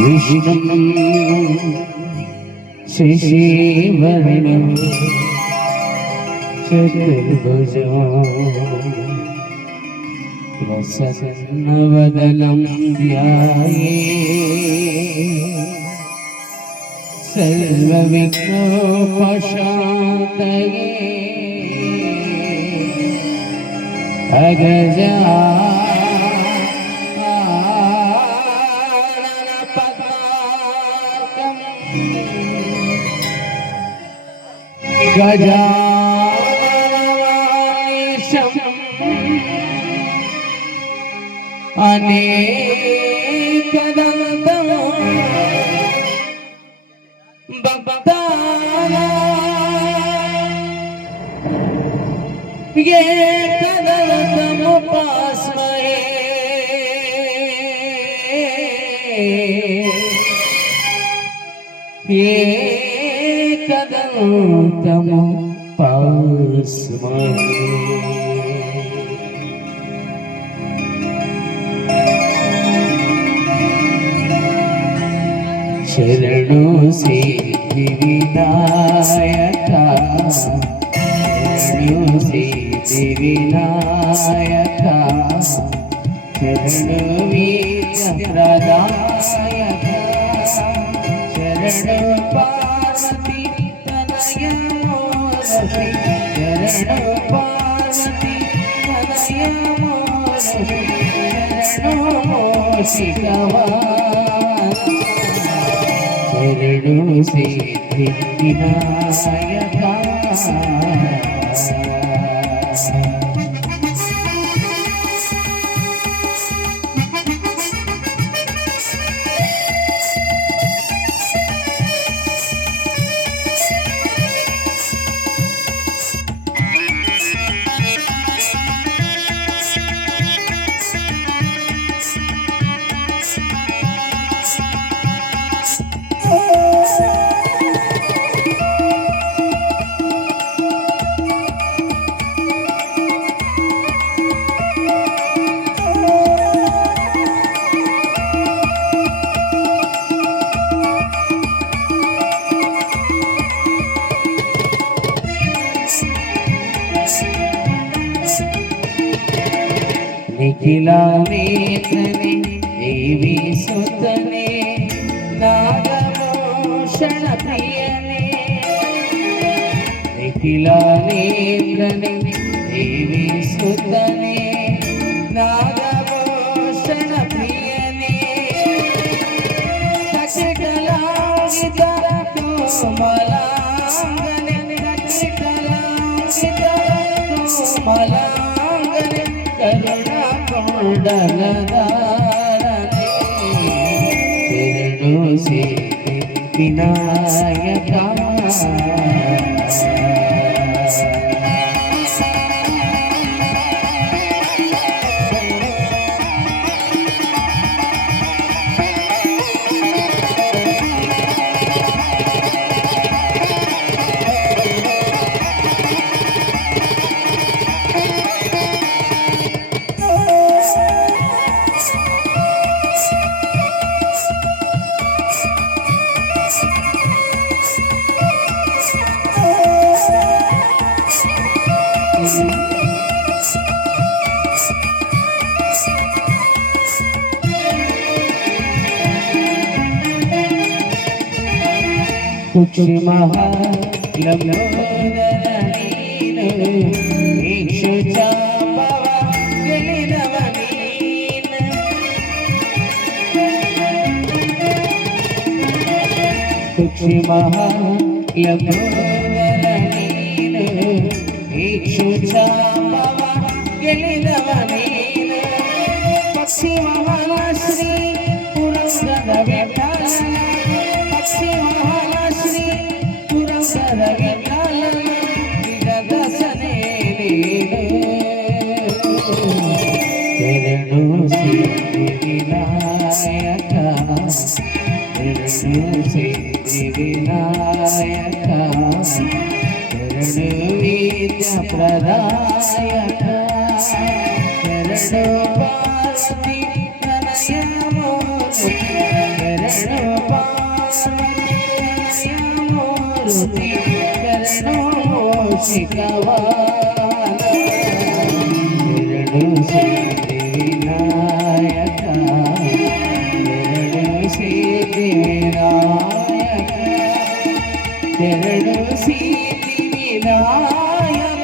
विष्णुं शशिवर्णं चतुर्भुजं प्रसन्नवदनं ध्यायेत् सर्वविघ्नोपशान्तये अगजा गजानीशम् अनेकदन्तं भक्तानां एकदन्तमुपास्महे एकदन्तमुपास्महे। शरणों सिद्धिविनायका शरणों सिद्धिविनायका शरणों विद्याप्रदायका शरणों पार्वती तनय मोरपि शरणों पार्वती तनय मोरपि शरणों मोषिकवा शरणों सिद्धिविनायका निखिला नेत्रने देवी सुतने नागभूषण प्रियने निखिला नेत्रने देवी सुतने नागभूषण प्रियने कचकलांगिता कोमलांगने कचकलांगिता कोमलांगने करुणा कुंडलधारणे शरणों सिद्धिविनायका कुक्षिमहालम्बोदरनीनु इक्षुचापवा गिलिनवनीनु कुक्षिमहालम्बोदरनीनु इक्षुचापवा गिलिनवनीनु पक्षिमहाश्री पुरंदर विठ्ठल पक्षिमहाश्री शरणों सिद्धिविनायका शरणों सिद्धिविनायका शरणों विद्याप्रदायका शरणों पार्वती तनया ಚಿಕ್ಕವಾಲ ಎರಡು ಸೇರಿ ವಿನಾಯಕ ಎರಡು ಸೇರಿ ವಿನಾಯಕ ಎರಡು ಸೇರಿ ವಿನಾಯಕ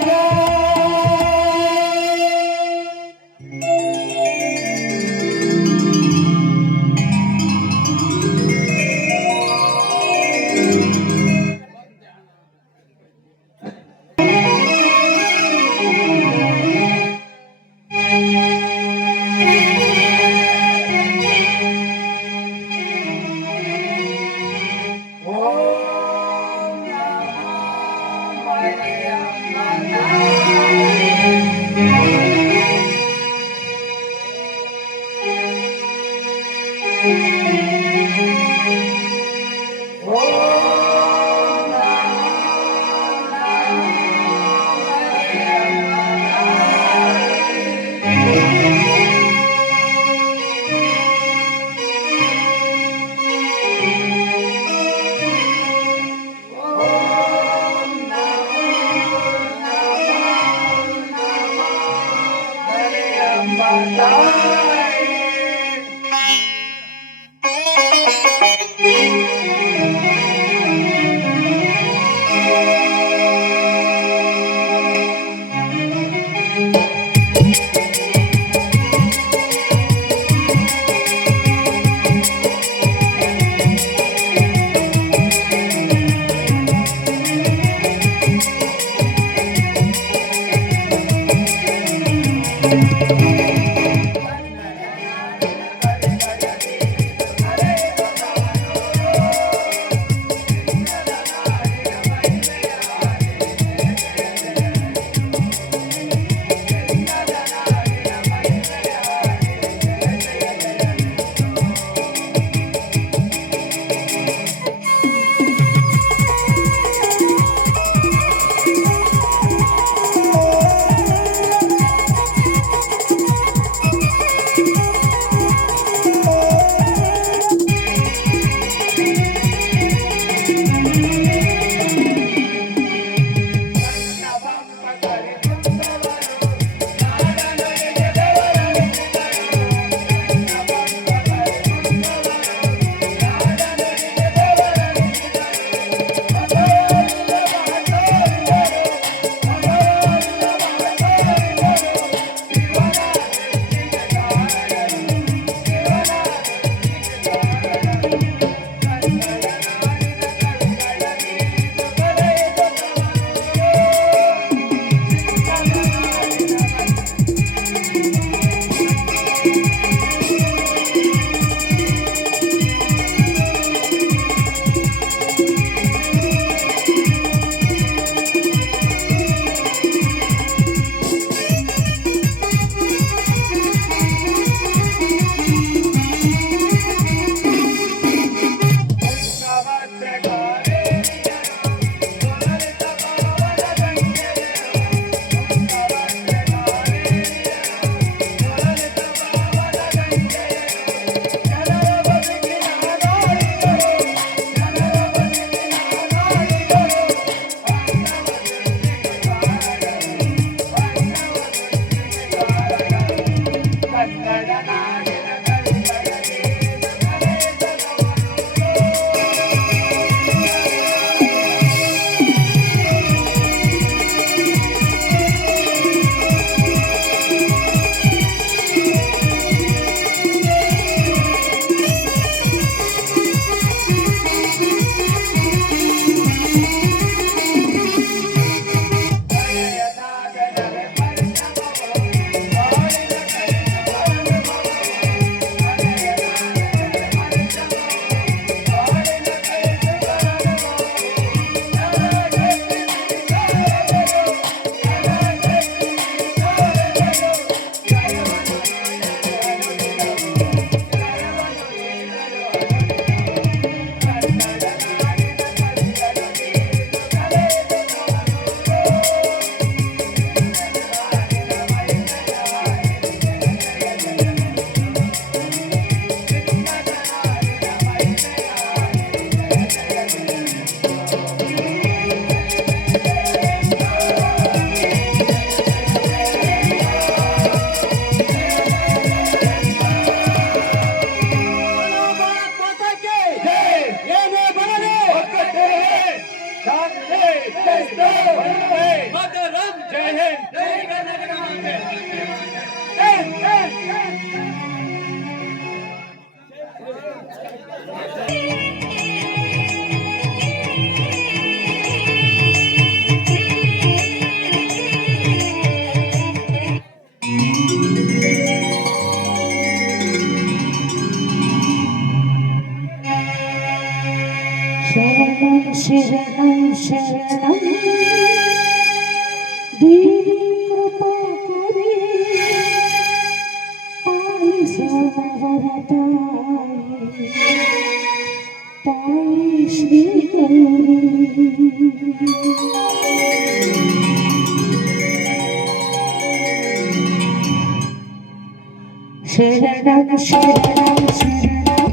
ಶರಣಂ ಶರಣಂ ದೇವಿ ಕೃಪಾಕರಿ ಪಾಲಿಸುವವರ ತಾಯಿ ತಾಯಿ ಶ್ರೀ ಗೌರಿ ಶರಣಂ ಶರಣಂ ಶರಣಂ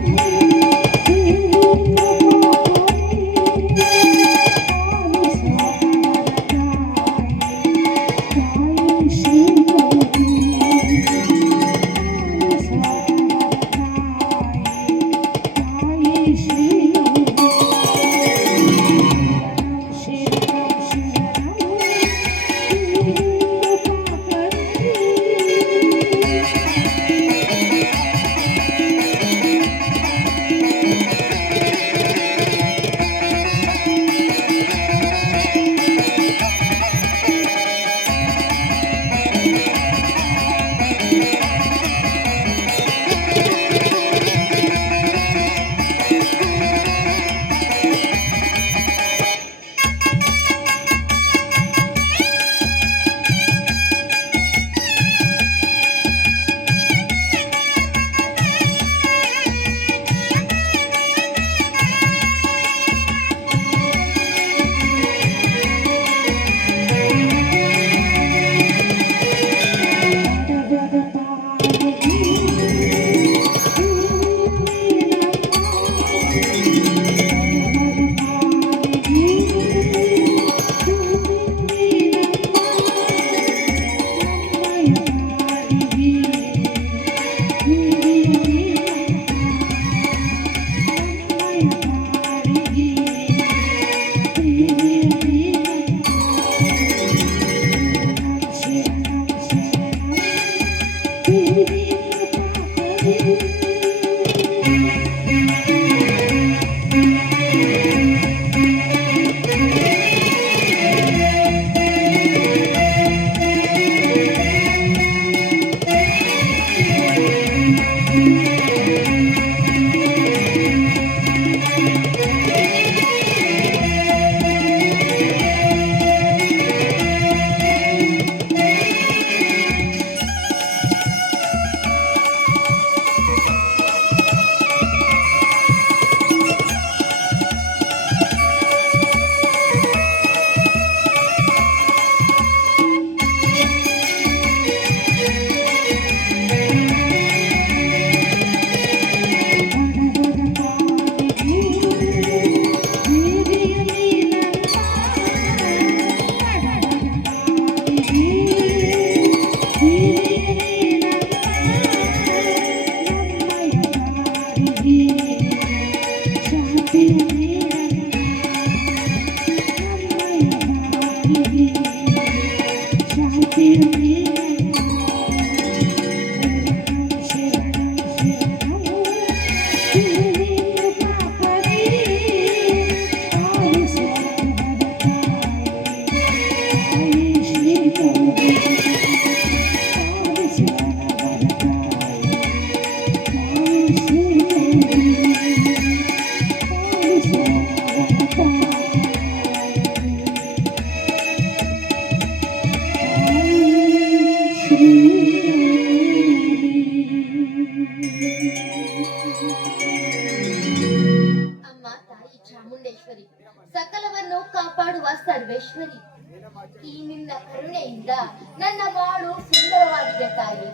ಸಕಲವನ್ನು ಕಾಪಾಡುವ ಸರ್ವೇಶ್ವರಿ, ಈ ನಿನ್ನ ಕರುಣೆಯಿಂದ ನನ್ನ ಬಾಳು ಸುಂದರವಾಗಿದೆ ತಾಯಿ.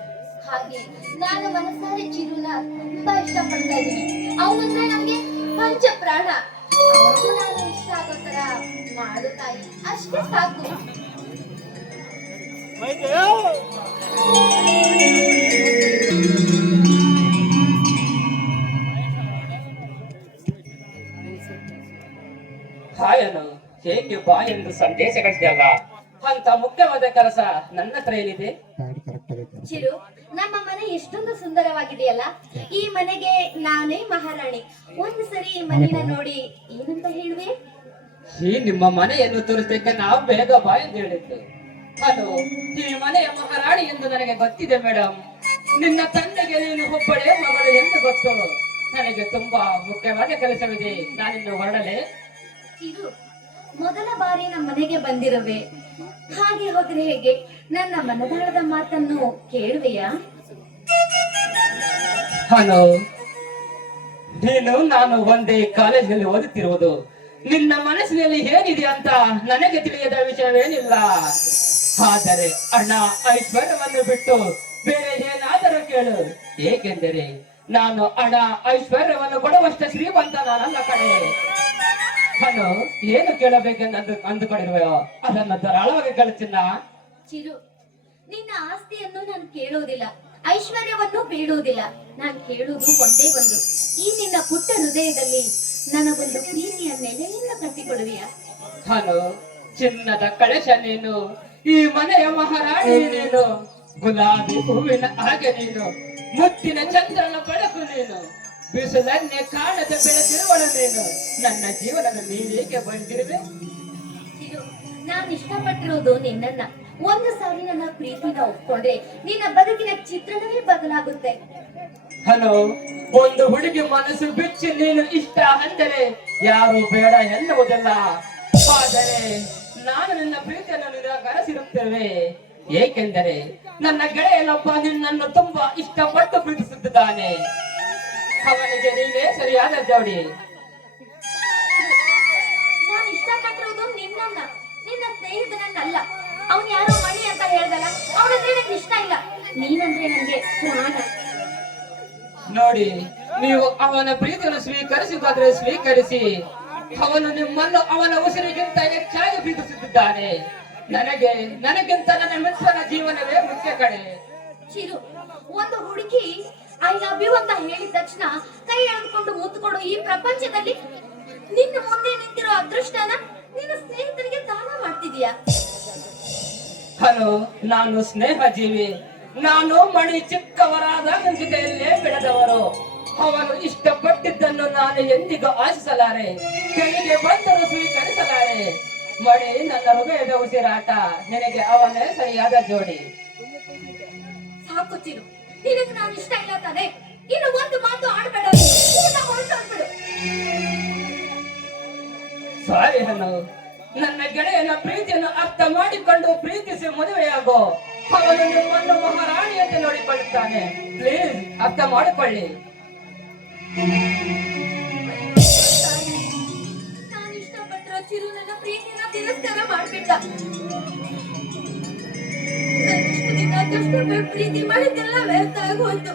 ಹಾಗೆ ನಾನು ಮನಸಾರೆ ಚಿರುನ ತುಂಬಾ ಇಷ್ಟಪಡ್ತಾ ಇದ್ದೀನಿ. ಅವನಂದ್ರೆ ನಮ್ಗೆ ಪಂಚ ಪ್ರಾಣ. ಅವನು ನಾನು ಇಷ್ಟ ಆಗೋ ತರ ಮಾಡು ತಾಯಿ, ಅಷ್ಟೇ ಸಾಕು. ಹಾಯನು ಹೇಗೆ ಬಾ ಎಂದು ಸಂದೇಶ ಕಳಿಸಿದಲ್ಲ, ಅಂತ ಮುಖ್ಯವಾದ ಕೆಲಸ ನನ್ನ ಹತ್ರ ಏನಿದೆ? ಚಿರು, ನಮ್ಮ ಮನೆ ಎಷ್ಟೊಂದು ಸುಂದರವಾಗಿದೆಯಲ್ಲ. ಈ ಮನೆಗೆ ನಾನೇ ಮಹಾರಾಣಿ. ಒಂದು ಸರಿ ಈ ಮನೆನ ನೋಡಿ ಏನಂತ ಹೇಳುವೆ? ಈ ನಿಮ್ಮ ಮನೆಯನ್ನು ತೋರಿಸಲಿಕ್ಕೆ ನಾವು ಬೇಗ ಬಾ ಎಂದು ಹೇಳಿದ್ದು. ಅದು ಈ ಮನೆಯ ಮಹಾರಾಣಿ ಎಂದು ನನಗೆ ಗೊತ್ತಿದೆ ಮೇಡಮ್. ನಿನ್ನ ತಂದೆಗೆ ನೀನು ಒಬ್ಬಳೇ ಮಗಳು ಎಂದು ಗೊತ್ತು. ನನಗೆ ತುಂಬಾ ಮುಖ್ಯವಾದ ಕೆಲಸವಿದೆ, ನಾನಿನ್ನು ಹೊರಡಲೆ. ಚಿರು, ಮೊದಲ ಬಾರಿ ನಮ್ಮ ಮನೆಗೆ ಬಂದಿರುವೆ. ಹಾಗೆ ಹೋದ್ರೆ ಹೇಗೆ? ನನ್ನ ಮನದಾಳದ ಮಾತನ್ನು ಕೇಳುವೆಯಾ? ಹಲೋ, ನೀನು ನಾನು ಒಂದೇ ಕಾಲೇಜಿನಲ್ಲಿ ಓದುತ್ತಿರುವುದು. ನಿನ್ನ ಮನಸ್ಸಿನಲ್ಲಿ ಏನಿದೆ ಅಂತ ನನಗೆ ತಿಳಿಯದ ವಿಷಯವೇನಿಲ್ಲ. ಆದರೆ ಹಣ ಐಶ್ವರ್ಯವನ್ನು ಬಿಟ್ಟು ಬೇರೆ ಏನಾದರೂ ಕೇಳು. ಏಕೆಂದರೆ ನಾನು ಹಣ ಐಶ್ವರ್ಯವನ್ನು ಕೊಡುವಷ್ಟು ಶ್ರೀಮಂತ ನಾನಲ್ಲ ಕಡೆ. ಹಲೋ, ಏನು ಕೇಳಬೇಕೆಂದು ಅಂದುಕೊಂಡಿರುವೆಯೋ ಅದನ್ನು ಧಾರಾಳವಾಗಿ ಕೇಳುತ್ತಿಲ್ಲ. ಚಿರು, ನಿನ್ನ ಆಸ್ತಿಯನ್ನು ನಾನು ಕೇಳುವುದಿಲ್ಲ, ಐಶ್ವರ್ಯವನ್ನು ಬೇಡುವುದಿಲ್ಲ. ನಾನು ಕೇಳುವುದು ಒಂದೇ ಒಂದು, ಈ ನಿನ್ನ ಪುಟ್ಟ ಹೃದಯದಲ್ಲಿ ನನಗೊಂದು ಪ್ರೀತಿಯ ನೆಲೆಯನ್ನು ಕಟ್ಟಿಕೊಡುವೆಯಾ? ಹಲೋ, ಚಿನ್ನದ ಕಳಶ ನೀನು, ಈ ಮನೆಯ ಮಹಾರಾಣಿ ನೀನು, ಗುಲಾಬಿ ಹೂವಿನ ಹಾಗೆ ನೀನು, ಮುತ್ತಿನ ಚಂದ್ರನ ಬೆಳಕು ನೀನು, ಬಿಸಿಲನ್ನೇ ಕಾಣದ ಬೆಳೆದಿರುವಳು ನೀನು. ನನ್ನ ಜೀವನದ ನೀನೇಕೆ ಬಂದಿರುವೆ? ಚಿರು, ನಾನು ಇಷ್ಟಪಟ್ಟಿರೋದು ನಿನ್ನನ್ನ. ಒಂದು ಸಾರಿ ನನ್ನ ಪ್ರೀತಿನ ಒಪ್ಕೊಂಡ್ರೆ ನಿನ್ನ ಬದುಕಿನ ಚಿತ್ರಣವೇ ಬದಲಾಗುತ್ತೆ. ಹಲೋ, ಒಂದು ಹುಡುಗಿ ಮನಸ್ಸು ಬಿಚ್ಚಿ ನೀನು ಇಷ್ಟ ಅಂದರೆ ಯಾರು ಬೇಡ ಎನ್ನುವುದಿಲ್ಲ. ಆದರೆ ನಾನು ನಿನ್ನ ಪ್ರೀತಿಯನ್ನು ನಿರಾಕರಿಸಿರುತ್ತೇವೆ. ಏಕೆಂದರೆ ನನ್ನ ಗೆಳೆಯನೊಬ್ಬ ನಿನ್ನನ್ನು ತುಂಬಾ ಇಷ್ಟಪಟ್ಟು ಪ್ರೀತಿಸುತ್ತಿದ್ದಾನೆ. ಅವನಿಗೆ ನೀನೇ ಸರಿಯಾದ ಜೋಡಿ. ನಾನು ಇಷ್ಟಪಟ್ಟಿರೋದು ನಿನ್ನನ್ನ, ನಿನ್ನ ಸ್ನೇಹಿತನನ್ನಲ್ಲ. ಅವನ್ ಯಾರೋ ಮಣಿ ಅಂತ ಹೇಳ್ದಲ್ಲ, ಅವನಂದ್ರೆ ನಂಗೆ ಇಷ್ಟ ಇಲ್ಲ. ನೀನಂದ್ರೆ ನಂಗೆ ಪ್ರಾಣ. ನೋಡಿ, ನೀವು ಅವನ ಪ್ರೀತಿಯನ್ನು ಸ್ವೀಕರಿಸಿದಾದ್ರೆ ಸ್ವೀಕರಿಸಿ. ಅವನು ನಿಮ್ಮನ್ನು ಅವನ ಉಸಿರಿಗಿಂತ ಹೆಚ್ಚಾಗಿ ಪ್ರೀತಿಸುತ್ತಿದ್ದಾನೆ. ನನಗಿಂತ ನನ್ನ ಮಿತ್ರನ ಜೀವನವೇ ಮುಖ್ಯ ಕಡೆ. ಚಿರು, ಒಂದು ಹುಡುಗಿ ಐ ಲವ್ ಯು ಅಂತ ಹೇಳಿದ ತಕ್ಷಣ ಕೈ ಎಳೆದುಕೊಂಡು ಮುತ್ತುಕೊಡು ಈ ಪ್ರಪಂಚದಲ್ಲಿ ನಿನ್ನ ಮುಂದೆ ನಿಂತಿರೋ ಅದೃಷ್ಟನ ನಿನ್ನ ಸ್ನೇಹಿತರಿಗೆ ದಾನ ಮಾಡ್ತಿದೀಯಾ? ಹಲೋ, ನಾನು ಸ್ನೇಹ ಜೀವಿ. ನಾನು ಮಣಿ ಚಿಕ್ಕವರಾದ ಜೊತೆಯಲ್ಲೇ ಬೆಳೆದವರು. ಅವನು ಇಷ್ಟಪಟ್ಟಿದ್ದನ್ನು ನಾನು ಎಂದಿಗೂ ಆಶಿಸಲಾರೆ, ಕೈಗೆ ಬಂದರೂ ಸ್ವೀಕರಿಸಲಾರೆ. ಮಣಿ ನನ್ನ ಹೃದಯದ ಉಸಿರಾಟ, ನಿನಗೆ ಅವನೇ ಸರಿಯಾದ ಜೋಡಿ. ಸಾಕು ಚಿರು, ನಿನಗೆ ನಾನು ಇಷ್ಟ ಇಲ್ಲ ತಾನೆ? ಇನ್ನು ಒಂದು ಮಾತು ಆಡ್ಬೇಡ, ಹೊರಟೋಗ್ಬಿಡು. ಸಾರಿ ಹಲೋ, ನನ್ನ ಗೆಳೆಯನ ಪ್ರೀತಿಯನ್ನು ಅರ್ಥ ಮಾಡಿಕೊಂಡು ಪ್ರೀತಿಸಿ ಮದುವೆಯಾಗೋ. ಅವನು ನಿಮ್ಮನ್ನು ಮಹಾರಾಣಿಯಂತೆ ನೋಡಿಕೊಳ್ಳುತ್ತಾನೆ. ಪ್ಲೀಸ್ ಅರ್ಥ ಮಾಡಿಕೊಳ್ಳಿ. ನಾನು ಇಷ್ಟಪಟ್ಟಿರೋ ಚಿರು ನನ್ನ ಪ್ರೀತಿಯನ್ನ ತಿರಸ್ಕಾರ ಮಾಡ್ಬಿಟ್ಟ. ನನ್ನಿಷ್ಟು ದಿನ ಅದೃಷ್ಟ ಪ್ರೀತಿ ಮಾಡಿದ್ದೆಲ್ಲ ವ್ಯರ್ಥ ಆಗೋಯ್ತು.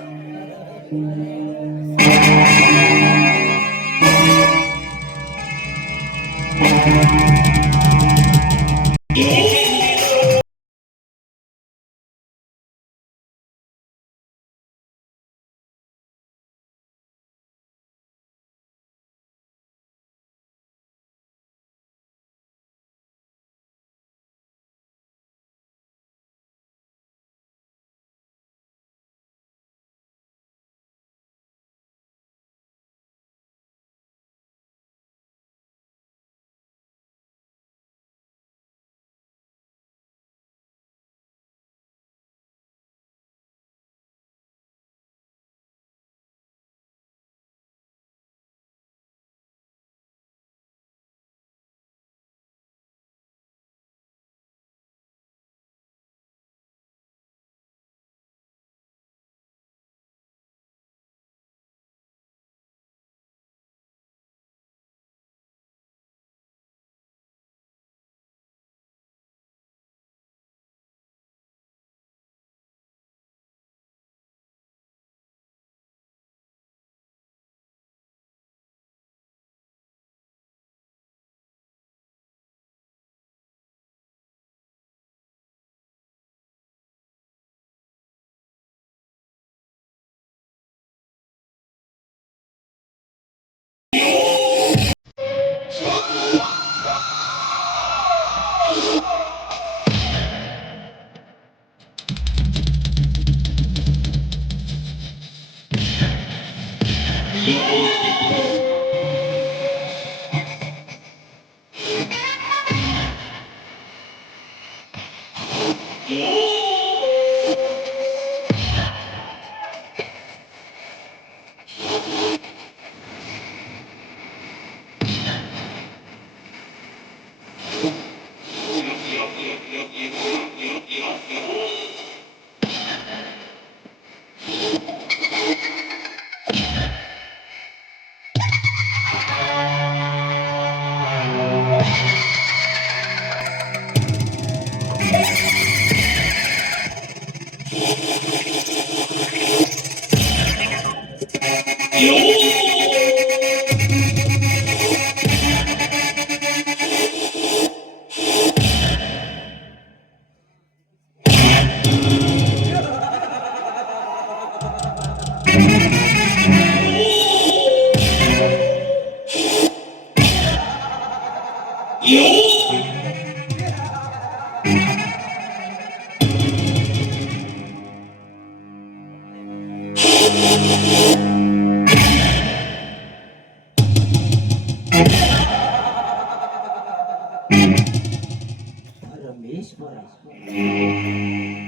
ಪರಮೇಶ್ವರ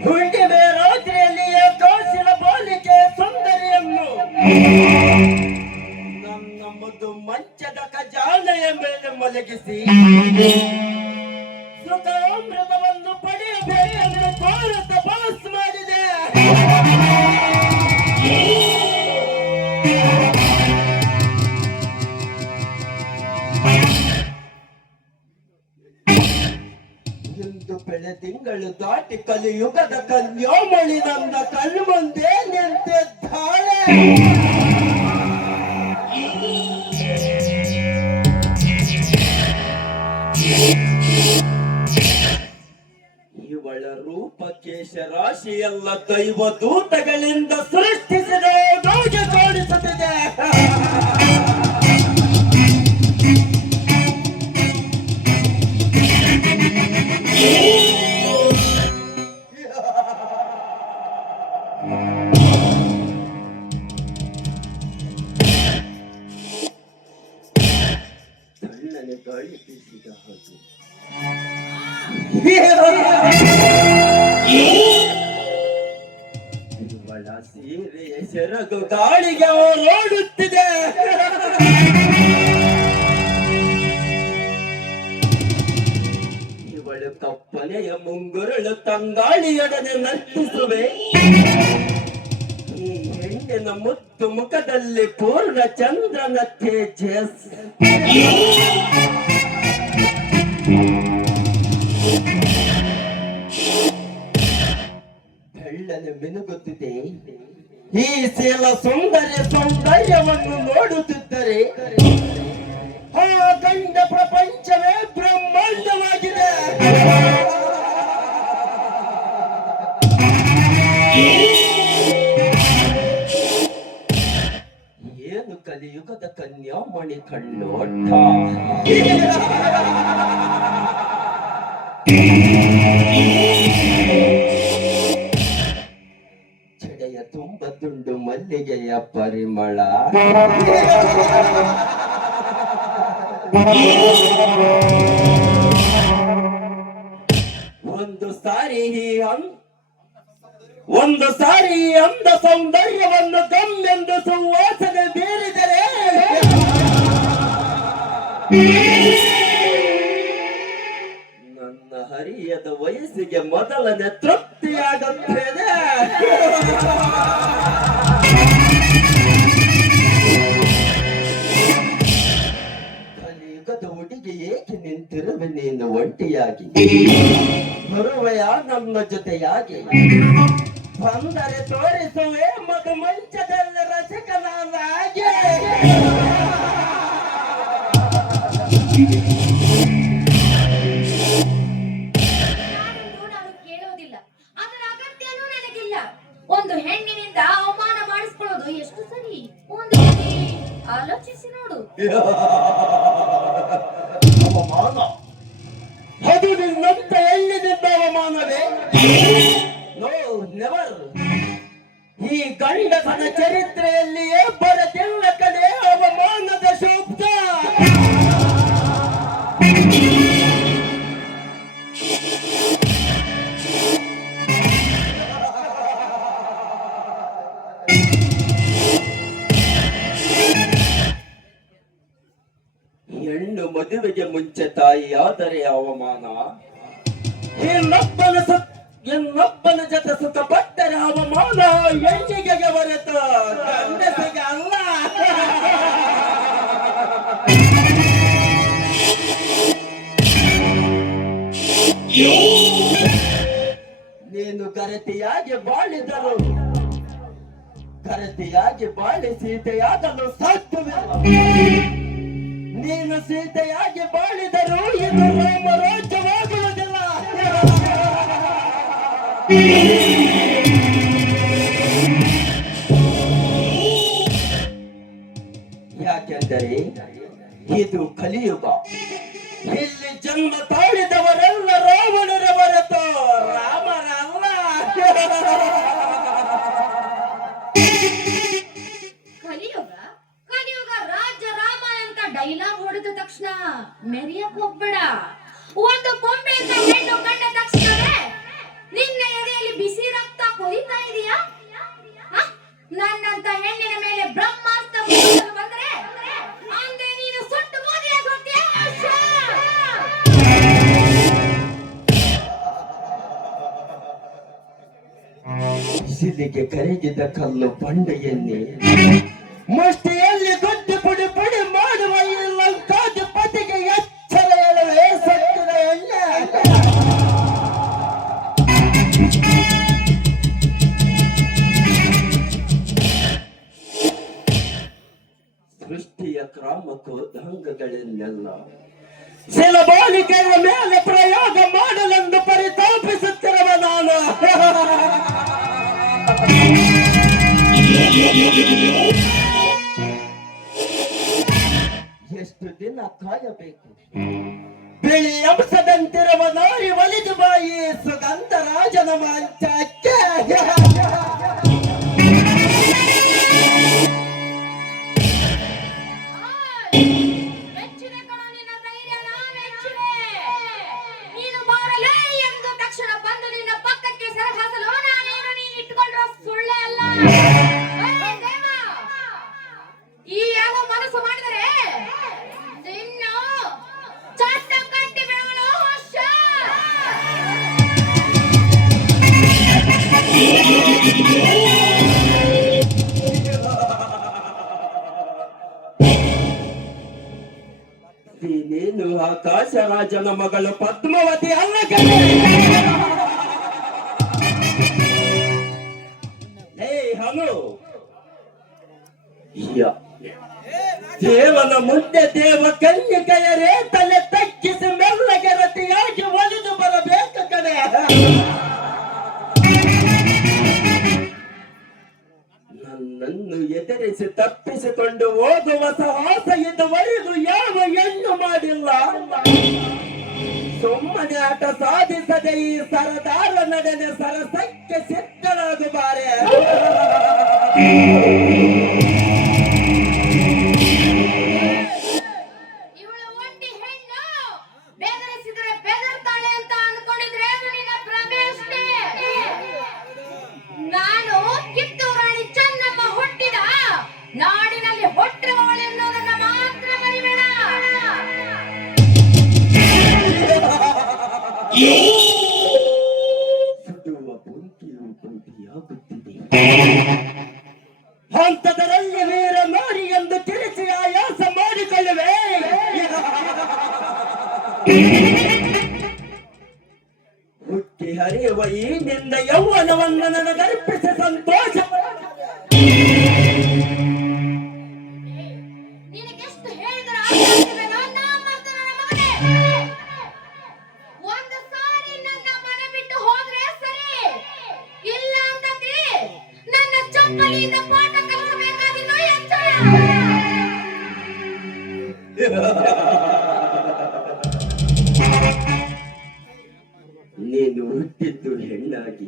ಹುಣ್ಣಿಮೆ ರಾತ್ರಿಯಲ್ಲಿಯೇ ಕಾಸಿನ ಬಾಲಿಕೆ ಸುಂದರಿಯನ್ನು ನನ್ನ ಮುದ್ದು ಮಂಚದ ಖಜಾನೆಯ ಮೇಲೆ ಮಲಗಿಸಿ ಸುಖಾಮೃತವನ್ನು ಪಡೆಯಬೇಕೆಂದು ಭಾರತ ಪಾಸ್ ಮಾಡಿದೆ. ಇಂದು ಬೆಳೆ ತಿಂಗಳು ದಾಟಿ ಕಲಿಯುಗದ ಕನ್ಯಾಮಣಿ ನನ್ನ ಕಣ್ಣು ಮುಂದೆ ನಿಂತಿದ್ದಾಳೆ. ಇವಳ ರೂಪ ಕೇಶ ರಾಶಿಯೆಲ್ಲ ದೈವ ದೂತಗಳಿಂದ ಸೃಷ್ಟಿಸಿದ ನಮಗೆ ಕಾಣಿಸುತ್ತಿದೆ. ತಣ್ಣನೆ ಗಾಳಿ ಬೀಸಿದ ಹಾಗೆ ಇವಳ ಸೀರೆಯ ಸೆರಗು ಗಾಳಿಗೆ ಓಡಾಡುತ್ತಿದೆ. ಇವಳು ಕಪ್ಪನೆಯ ಮುಂಗುರುಳು ತಂಗಾಳಿಯೊಡನೆ ನರ್ತಿಸುವೆ. ಈ ಹೆಣ್ಣಿನ ಮುತ್ತು ಮುಖದಲ್ಲಿ ಪೂರ್ಣ ಚಂದ್ರನ ತೇಜಸ್. ಬೆಳ್ಳನೆ ಮಿನುಗುತ್ತಿದೆ. ಈ ಸೀಲ ಸೌಂದರ್ಯವನ್ನು ನೋಡುತ್ತಿದ್ದರೆ ಆ ಕಂಡ ಪ್ರಪಂಚವೇ ಬ್ರಹ್ಮಾಂಡವಾಗಿದೆ. ಏನು ಕಲಿಯುಗದ ಕನ್ಯಾಮಣಿ ಕಣ್ಣೋಟ. ಜಡೆಯ ತುಂಬ ತುಂಡು ಮಲ್ಲಿಗೆಯ ಪರಿಮಳ. ಒಂದು ಸಾರಿ ಅಂದ ಸೌಂದರ್ಯವನ್ನು ಗಮ್ಮೆಂದು ಸುವಾಸನೆ ಬೀರಿದರೆ ನನ್ನ ಹರಿಯದ ವಯಸ್ಸಿಗೆ ಮೊದಲನೇ ತೃಪ್ತಿಯಾಗುತ್ತೇನೆ. ಕಲಿಯುಗದ ಹುಡುಗಿ ಏಕೆ ನಿಂತಿರುವೆ ನೀನು ಒಂಟಿಯಾಗಿ? ಬರುವೆಯ ನಮ್ಮ ಜೊತೆಯಾಗಿ ಬಂದರೆ ತೋರಿಸುವೆ ಮದು ಮಂಚದಲ್ಲಿ ರಸಿಕನಾಗಿ. ನಾನು ಕೇಳೋದಿಲ್ಲ, ಅದರ ಅಗತ್ಯನೂ ನನಗಿಲ್ಲ. ಒಂದು ಹೆಣ್ಣಿನಿಂದ ಅವಮಾನ ಮಾಡಿಸ್ಕೊಳ್ಳೋದು ಎಷ್ಟು ಸರಿ? ಒಂದು ಆಲೋಚಿಸಿ ನೋಡು. ಅವಮಾನ ಅದು ನಿನ್ನಂತ ಹೆಣ್ಣಿನಿಂದ ಅವಮಾನವೇ? No never. ಈ ಗಂಡಸನ ಚರಿತ್ರೆಯಲ್ಲಿಯೇ ಬರದಿಲ್ಲ ಕಡೆ ಅವಮಾನದ ಶಬ್ದ. ಹೆಣ್ಣು ಮದುವೆಗೆ ಮುಂಚೆ ತಾಯಿಯಾದರೆ ಅವಮಾನ. ಇನ್ನೊಬ್ಬನ ಜೊತೆ ಸುಖ ಪಟ್ಟರೆ ಅವಮಾನ ಹೆಣ್ಣಿಗೆ ಹೊರತು ಗಂಡಸಿಗೆ ಅಲ್ಲ. ನೀನು ಗರತಿಯಾಗಿ ಬಾಳಿದರು ಕರತೆಯಾಗಿ ಬಾಳಿ ಸೀತೆಯಾಗಲು ಸಾಧ್ಯವಿಲ್ಲ. ನೀನು ಸೀತೆಯಾಗಿ ಬಾಳಿದರೂ ಇದು ರಾಮರಾಜ್ಯವಾಗುವುದಿಲ್ಲ. ಯಾಕೆಂದರೆ ಇದು ಕಲಿಯುಗ. ಇಲ್ಲಿ ಜನ್ಮ ತಾಳಿದವರೆಲ್ಲ ರಾವಣರ ಹೊರತು ರಾಮರಲ್ಲ. ಕಲಿಯುಗ ಕಲಿಯುಗ ರಾಜ್ಯ ರಾಮ ಅಂತ ಡೈಲಾಗ್ ಹೊಡೆದ ತಕ್ಷಣ ಮೆರಿಯಕ್ ಹೋಗ್ಬೇಡ. ಒಂದು ಕೊಂಬೆಯಿಂದ ಹೆಣ್ಣು ಕಂಡ ತಕ್ಷಣವೇ ನಿನ್ನ ಎದೆಯಲ್ಲಿ ಬಿಸಿ ರಕ್ತ ಕೊಯ್ತಾ ಇದೀಯಾ? ನನ್ನಂತ ಹೆಣ್ಣಿನ ಮೇಲೆ ಬ್ರಹ್ಮಾಸ್ತ್ರ ಬಿಡಿಸಲು ಬಂದ್ರೆ ಅಂದೆ ನೀನು ಸುಟ್ಟು ಮೋದಿಯಾಗಿ ಹೋಗ್ತೀಯ. ಸಿಲಿಗೆ ಕರಗಿದ ಕಲ್ಲು ಬಂಡೆಯನ್ನೇ ಮುಷ್ಟಿಯಲ್ಲಿ ಗುಡ್ಡಿ ಪುಡಿ ಪುಡಿ ಮಾಡುವ ಈ ಲಂಕಾಧಿಪತಿಗೆ ಎಚ್ಚರ ಹೇಳುವೆ ಸತ್ತಿನ ಎಣ್ಣೆ. ಸೃಷ್ಟಿಯ ಕ್ರಮಕೋದಂಗಗಳನ್ನೆಲ್ಲ ಶಿಲಬಾಲಿಕೆಯ ಮೇಲೆ ಪ್ರಯೋಗ ಮಾಡಲೆಂದು ಪರಿತಾಪಿಸುತ್ತಿರುವ ನಾನು ಎಷ್ಟು ದಿನ ಕಾಯಬೇಕು? ಬಿಳಿ ಅಂಶದಂತಿರುವ ನಾರಿ ಒಲಿದು ಬಾಯಿ ಸುಗಂಧ ರಾಜನ ಮಂಚಕ್ಕೆ. ಮೆಚ್ಚಿದೆ ಕಣೋ ನಿನ್ನ ಧೈರ್ಯನ, ಮೆಚ್ಚಿದೆ. ನೀನು ಬಾರಲೇ ಎಂದು ತಕ್ಷಣ ಬಂದು ನಿನ್ನ ಪಕ್ಕಕ್ಕೆ ಸರಹಾಸಲು ನಾನೇನು ನೀನು ಇಟ್ಕೊಂಡಿರೋ ಸುಳ್ಳೆ ಅಲ್ಲ. ದೇವ, ಈ ಯಾವ ಮನಸ್ಸು ಮಾಡಿದರೆ ನಿನ್ನ ಚಟ್ಟ ಕಟ್ಟಿ ಬಿಡಗಳು. ನೀನು ಆಕಾಶರಾಜನ ಮಗಳು ಪದ್ಮಾವತಿ ಅಲ್ಲ ಕಣೆ. ಹಲೋ, ದೇವನ ಮುಂದೆ ದೇವ ಕನ್ಯಕೆಯರೇ ತಲೆ ತಗ್ಗಿಸಿ ಮೆಲ್ಲಗೆ ರತಿಯಾಗಿ ಒಲಿದು ಬರಬೇಕು ಕಣೆ. ನನ್ನನ್ನು ಎದುರಿಸಿ ತಪ್ಪಿಸಿಕೊಂಡು ಹೋಗುವ ಸಾಹಸ ಇದುವರೆಗೂ ಯಾವ ಹೆಣ್ಣು ಮಾಡಿಲ್ಲ. ಸುಮ್ಮನೆ ಆಟ ಸಾಧಿಸದೆ ಈ ಸರದಾರ ನಡೆನೆ ಸರಸಕ್ಕೆ ಸಿದ್ಧನಾಗುತ್ತಾರೆ. ಇವಳು ಒಂಟಿ ಹೆಣ್ಣು, ಬೆದರಿಸಿದರೆ ಬೆದರ್ತಾಳೆ ಅಂತ ಅನ್ಕೊಂಡಿದ್ರೆ ಅದು ನಿನ್ನ ಭ್ರಮೆ ಅಷ್ಟೇ. ನಾನು ಕಿತ್ತೂರು ರಾಣಿ ಚೆನ್ನಮ್ಮ ಹುಟ್ಟಿದ ನಾಡಿನಲ್ಲಿ ಹುಟ್ಟಿರುವವಳೆನ್ನುವುದನ್ನ ಮಾತ್ರ ಮರಿಬೇಡ. ಸುಡುವ ಬೆಂಕಿಯು ಬೆಂಕಿಯಾಗುತ್ತಿದೆ. ಹಂತದರಲ್ಲಿ ವೀರ ನಾರಿ ಎಂದು ತಿಳಿಸಿ ಆಯಾಸ ಮಾಡಿಕೊಳ್ಳುವೆ. ಹುಟ್ಟಿ ಹರಿಯುವ ಈ ನಿಂದ ಯೌವನವನ್ನು ನನಗರ್ಪಿಸಿ ಸಂತೋಷ. ನಿನಗೆಷ್ಟು ಹೇಳಿದ್ರೆ ಆಸಕ್ತಿವೇನೋ ನಾಮರ್ದನ ಮಗನೇ. ಒಂದು ಸಾರಿ ನನ್ನ ಮನೆ ಬಿಟ್ಟು ಹೋದ್ರೆ ಸರಿ, ಇಲ್ಲ ಅಂತಂದ್ರೆ ನನ್ನ ಚಪ್ಪಲಿಯಿಂದ ಪಾಠ ಕಲಿಸಬೇಕಾದಿತ್ತು. ಎಚ್ಚರ. ನೀನು ಹುಟ್ಟಿದ್ದು ಹೆಣ್ಣಾಗಿ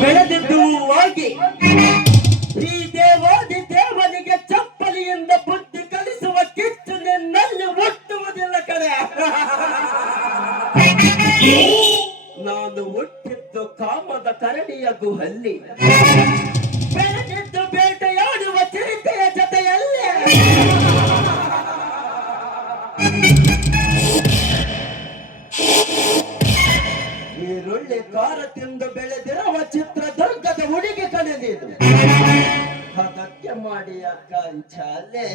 ಬೆಳೆದಿದ್ದು ಹೂವಾಗಿ. ಈ ದೇವಾದಿ ದೇವನಿಗೆ ಚಪ್ಪಲಿಯಿಂದ ಬುದ್ಧಿ ಕಲಿಸುವ ಕಿಚ್ಚು ನಿನ್ನಲ್ಲಿ ಹುಟ್ಟುವುದಿಲ್ಲ ಕಡೆ. ನಾನು ಹುಟ್ಟಿದ್ದು ಕಾಮದ ಕರಡಿಯ ಗುಹಲ್ಲಿ, ಬೆಳೆದಿದ್ದು ಬೇಟೆಯಾಡುವ ಚಿರತೆಯ ಜೊತೆಯಲ್ಲಿ. ಈರುಳ್ಳಿ ಕಾರ ತಿಂದು ಬೆಳೆದಿರುವ ಚಿತ್ರದುರ್ಗದ ಹುಡುಗಿ ಕಡೆ ನೀನು. ಅದಕ್ಕೆ ಮಾಡಿ ಅಕ್ಕ ಚಾಲೆ.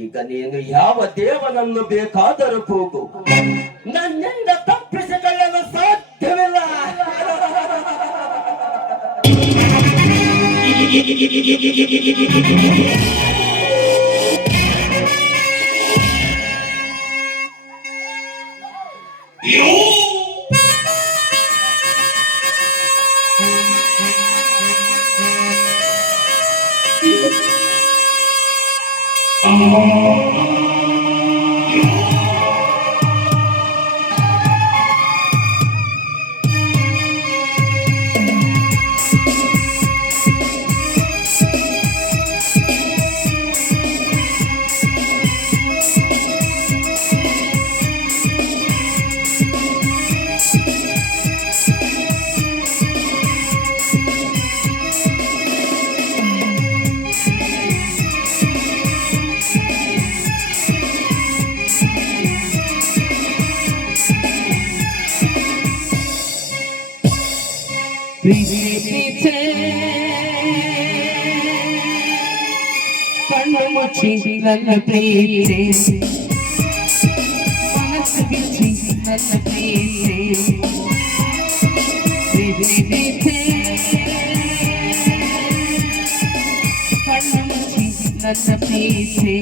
ಈಗ ಈಗ ನೀನು ಯಾವ ದೇವನನ್ನು ಬೇಕಾದರೂ ಕೂಗು, ನನ್ನಿಂದ ತಪ್ಪಿಸಿಕೊಳ್ಳಲು ಸಾಧ್ಯವಿಲ್ಲ. ಪ್ರೀತಿಸೆ ಕಣ್ಣು ಮುಚ್ಚಿ ನನ್ನ ಪ್ರೀತಿ, ಮನಸ್ಸು ಬಿಚ್ಚಿ ನನ್ನ ಪ್ರೀತಿ. ಪ್ರೀತಿಸೆ ಕಣ್ಣು ಮುಚ್ಚಿ ನನ್ನ ಪ್ರೀತಿ,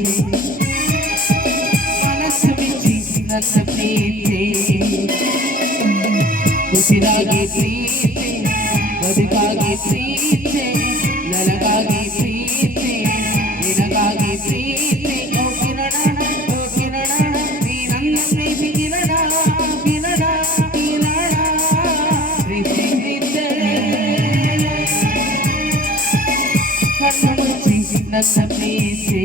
ಮನಸ್ಸು ಬಿಚ್ಚಿ ನನ್ನ ಪ್ರೀತಿ. ಉಸಿರಾಗಿ ಪ್ರೀತಿ, ಬದುಕಾಗಿ ಪ್ರೀತಿ, ನನಗಾಗಿ ಪ್ರೀತಿ, ನಿನಗಾಗಿ ಪ್ರೀತಿ. ಓ ಕಿರಣ, ಓ ಕಿರಣ, ನೀ ನನ್ನ ಪ್ರೀತಿ ಕಿರಣ, ಕಿರಣ, ಕಿರಣ. ಪ್ರೀತಿ ಪ್ರೀತಿ ಕಣ್ಣು ಮುಚ್ಚಿ ನನ್ನ ಪ್ರೀತಿ,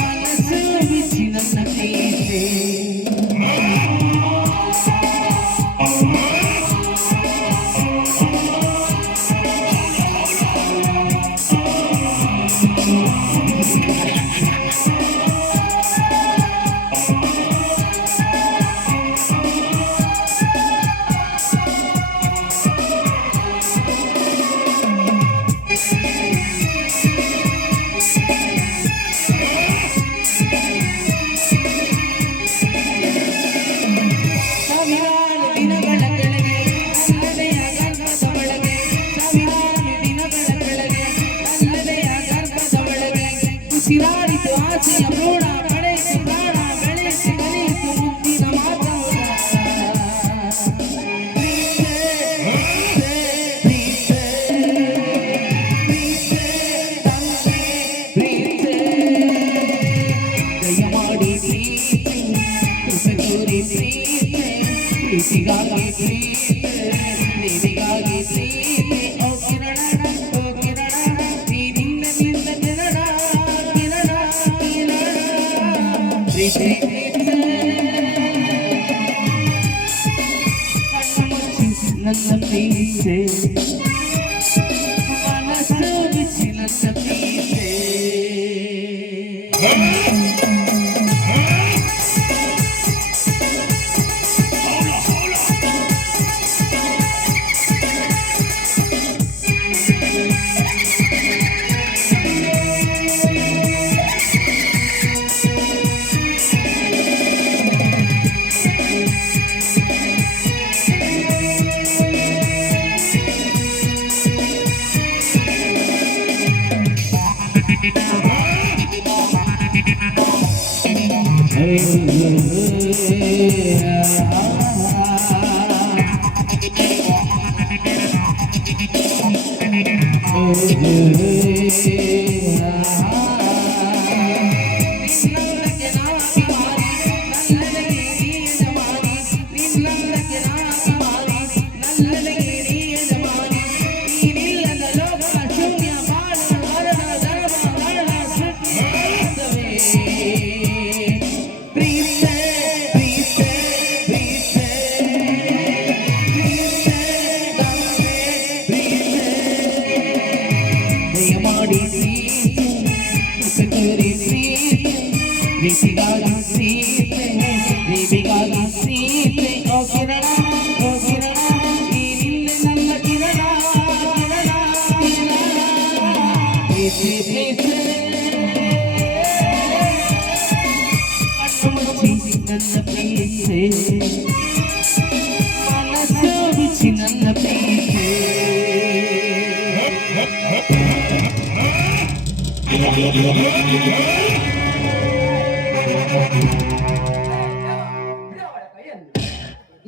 ಮನಸ್ಸು ಬಿಚ್ಚಿ ನನ್ನ ಪ್ರೀತಿ. ಉಸಿರಾಡಿತು ಆಸೆಯ ಮೋಡ, ಪಡೆಯಿತು ಪ್ರಾಣ, ಬೆಳೆಯಿತು ಕಲಿಯಿತು ಮುದ್ದಿನ ಮಾತಂಗ. ದಯಮಾಡಿ ಪ್ರೀತಿ, ಕೃಪೆ ತೋರಿ ಪ್ರೀತಿ, ಪ್ರೀತಿಗಾಗಿ ಪ್ರೀತಿ, ನಿಧಿಗಾಗಿ ಪ್ರೀತಿ. ಓ ಕಿರಣ, ಓ ಕಿರಣ, ನೀನಿಂದ ನಿಂದ ಕಿರಣ, ಕಿರಣ, ಕಿರಣ. ಪ್ರೀತಿ ಕಣ್ಣು ಮುಚ್ಚಿ ನನ್ನ ಪ್ರೀತಿ, ಮನಸ್ಸು ಬಿಚ್ಚಿ ನನ್ನ ಪ್ರೀತಿ. ಮಾಡಿ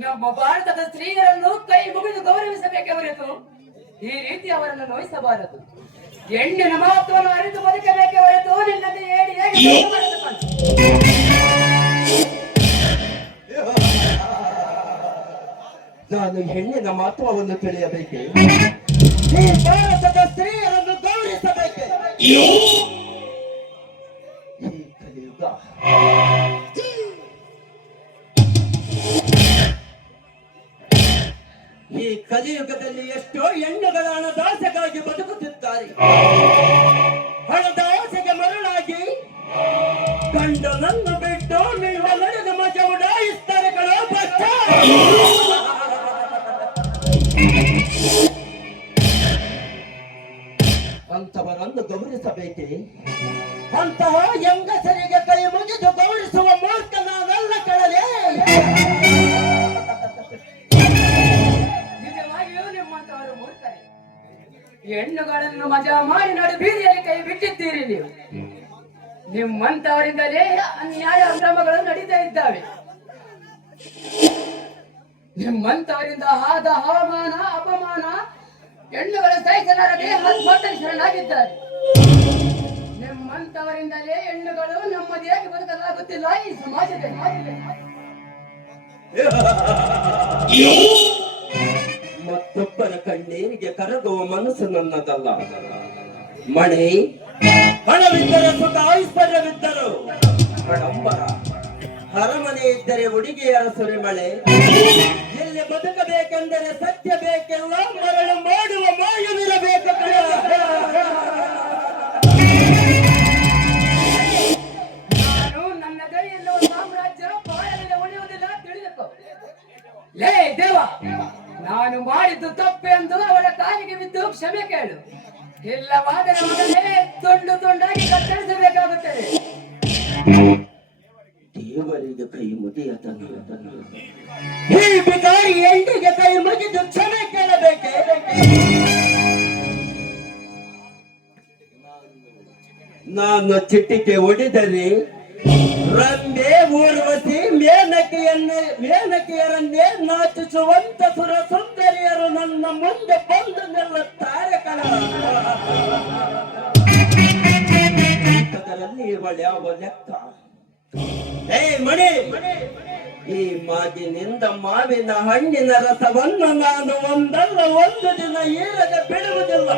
ನಮ್ಮ ಭಾರತದ ಸ್ತ್ರೀಯರನ್ನು ಕೈ ಮುಗಿದು ಗೌರವಿಸಬೇಕೆ ಹೊರತು ಈ ರೀತಿ ಅವರನ್ನು ನೋಯಿಸಬಾರದು. ಹೆಣ್ಣಿನ ಮಹತ್ವವನ್ನು ಅರಿತು ಬದುಕಬೇಕೆ ಹೊರತು ನಿನ್ನನ್ನು ಹೇಳಿ ಹೇಗೆ ಬದುಕಬಾರದು. ನಾನು ಹೆಣ್ಣಿನ ಮಹತ್ವವನ್ನು ತಿಳಿಯಬೇಕೆ? ಈ ಭಾರತದ ಸ್ತ್ರೀಯರನ್ನು ಗೌರವಿಸಬೇಕೆ? ಈ ಕಲಿಯುಗ ಈ ಕಲಿಯುಗದಲ್ಲಿ ಎಷ್ಟೋ ಹೆಣ್ಣುಗಳ ಹಣದಾಸೆಗಾಗಿ ಬದುಕುತ್ತಿದ್ದಾರೆ. ಹಣದ ಆಸೆಗೆ ಮರಳಾಗಿ ಗಂಡನನ್ನು ಬಿಟ್ಟು ನಿಲ್ವ ನಡೆದ ಮಜ ಉಡಾಯಿಸ್ತಾರೆ ಕಣೋ ಬಚ್ಚ. ಅಂತವರನ್ನು ಗೌರವಿಸಬೇಕೆ? ಅಂತಹ ಹೆಂಗಸರಿಗೆ ಕೈ ಮುಗಿದು ಗೌರವಿಸುವ ಮೂರ್ಖ ನಾನಲ್ಲ ಕಳಲೆ. ನಿಜವಾಗಿಯೂ ನಿಮ್ಮಂತವರು ಮೂರ್ಖರೇ. ಹೆಣ್ಣುಗಳನ್ನು ಮಜಾ ಮಾಡಿ ನಡು ಬೀದಿಯಲ್ಲಿ ಕೈ ಬಿಟ್ಟಿದ್ದೀರಿ ನೀವು. ನಿಮ್ಮಂತವರಿಂದಲೇ ಅನ್ಯಾಯ ಅಕ್ರಮಗಳು ನಡೀತಾ ಇದ್ದಾವೆ. ನಿಮ್ಮಂತವರಿಂದ ಆದ ಅವಮಾನ ಅಪಮಾನ ಹೆಣ್ಣುಗಳ ಸಹಿಸಲಾರದೆ ಆತ್ಮಹತ್ಯೆ ಶರಣಾಗಿದ್ದಾರೆ. ನಿಮ್ಮಂತವರಿಂದಲೇ ಹೆಣ್ಣುಗಳು ನೆಮ್ಮದಿಯಾಗಿ ಬದುಕಲಾಗುತ್ತಿಲ್ಲ ಈ ಸಮಾಜದಲ್ಲಿ. ಮತ್ತೊಬ್ಬರ ಕಣ್ಣೀರಿಗೆ ಕರಗುವ ಮನಸ್ಸು ನನ್ನದಲ್ಲ. ಮಣಿ ಹಣವಿದ್ದರೆ ಸುಖ ಐಶ್ವರ್ಯವಿದ್ದರು ಹಣಂಬರ, ಅರಮನೆ ಇದ್ದರೆ ಹುಡುಗಿಯರ ಸುರಿಮಳೆ. ಎಲ್ಲಿ ಬದುಕಬೇಕೆಂದರೆ ಸತ್ಯ ಬೇಕೆಲ್ಲ ಮರಳು ಮಾಡುವ ಮಾಯವಿರಬೇಕು. ನಾನು ನನ್ನದೇ ಎನ್ನುವ ಸಾಮ್ರಾಜ್ಯ ಬಾಳಲ್ಲಿ ಉಳಿಯುವುದಿಲ್ಲ, ತಿಳಿದುಕೋ. ಲೇ ದೇವ, ನಾನು ಮಾಡಿದ್ದು ತಪ್ಪೆಂದು ಅವಳ ಕಾಲಿಗೆ ಬಿದ್ದು ಕ್ಷಮೆ ಕೇಳು. ಇಲ್ಲವಾದರೆ ಅವಳನ್ನೇ ತುಂಡು ತುಂಡಾಗಿ ಕತ್ತರಿಸಬೇಕಾಗುತ್ತದೆ. ದೇವರಿಗೆ ಕೈ ಮುಗಿಯತನು. ಈ ಬಿಕಾರಿ ಹೆಂಡಿಗೆ ಕೈ ಮುಗಿದು ಕ್ಷಮೆ ಕೇಳಬೇಕೆ? ನಾನು ಚಿಟ್ಟಿಕೆ ಹೊಡೆದರೆ ರಂಬೆ ಊರ್ವಶಿ ಮೇನಕೆಯರನ್ನೇ ನಾಚಿಸುವಂತ ಸುರ ಸುಂದರಿಯರು ನನ್ನ ಮುಂದೆ ಬಂದು ನಿಲ್ಲುತ್ತಾರೆ ಕಣ. ಅದರಲ್ಲಿ ಇವಳು ಯಾವ ಲೆಕ್ಕ? ಹೇ ಮಣಿ, ಈ ಮಾಗಿನಿಂದ ಮಾವಿನ ಹಣ್ಣಿನ ರಸವನ್ನು ನಾನು ಒಂದಲ್ಲ ಒಂದು ದಿನ ಏರದೆ ಬಿಡುವುದಿಲ್ಲ.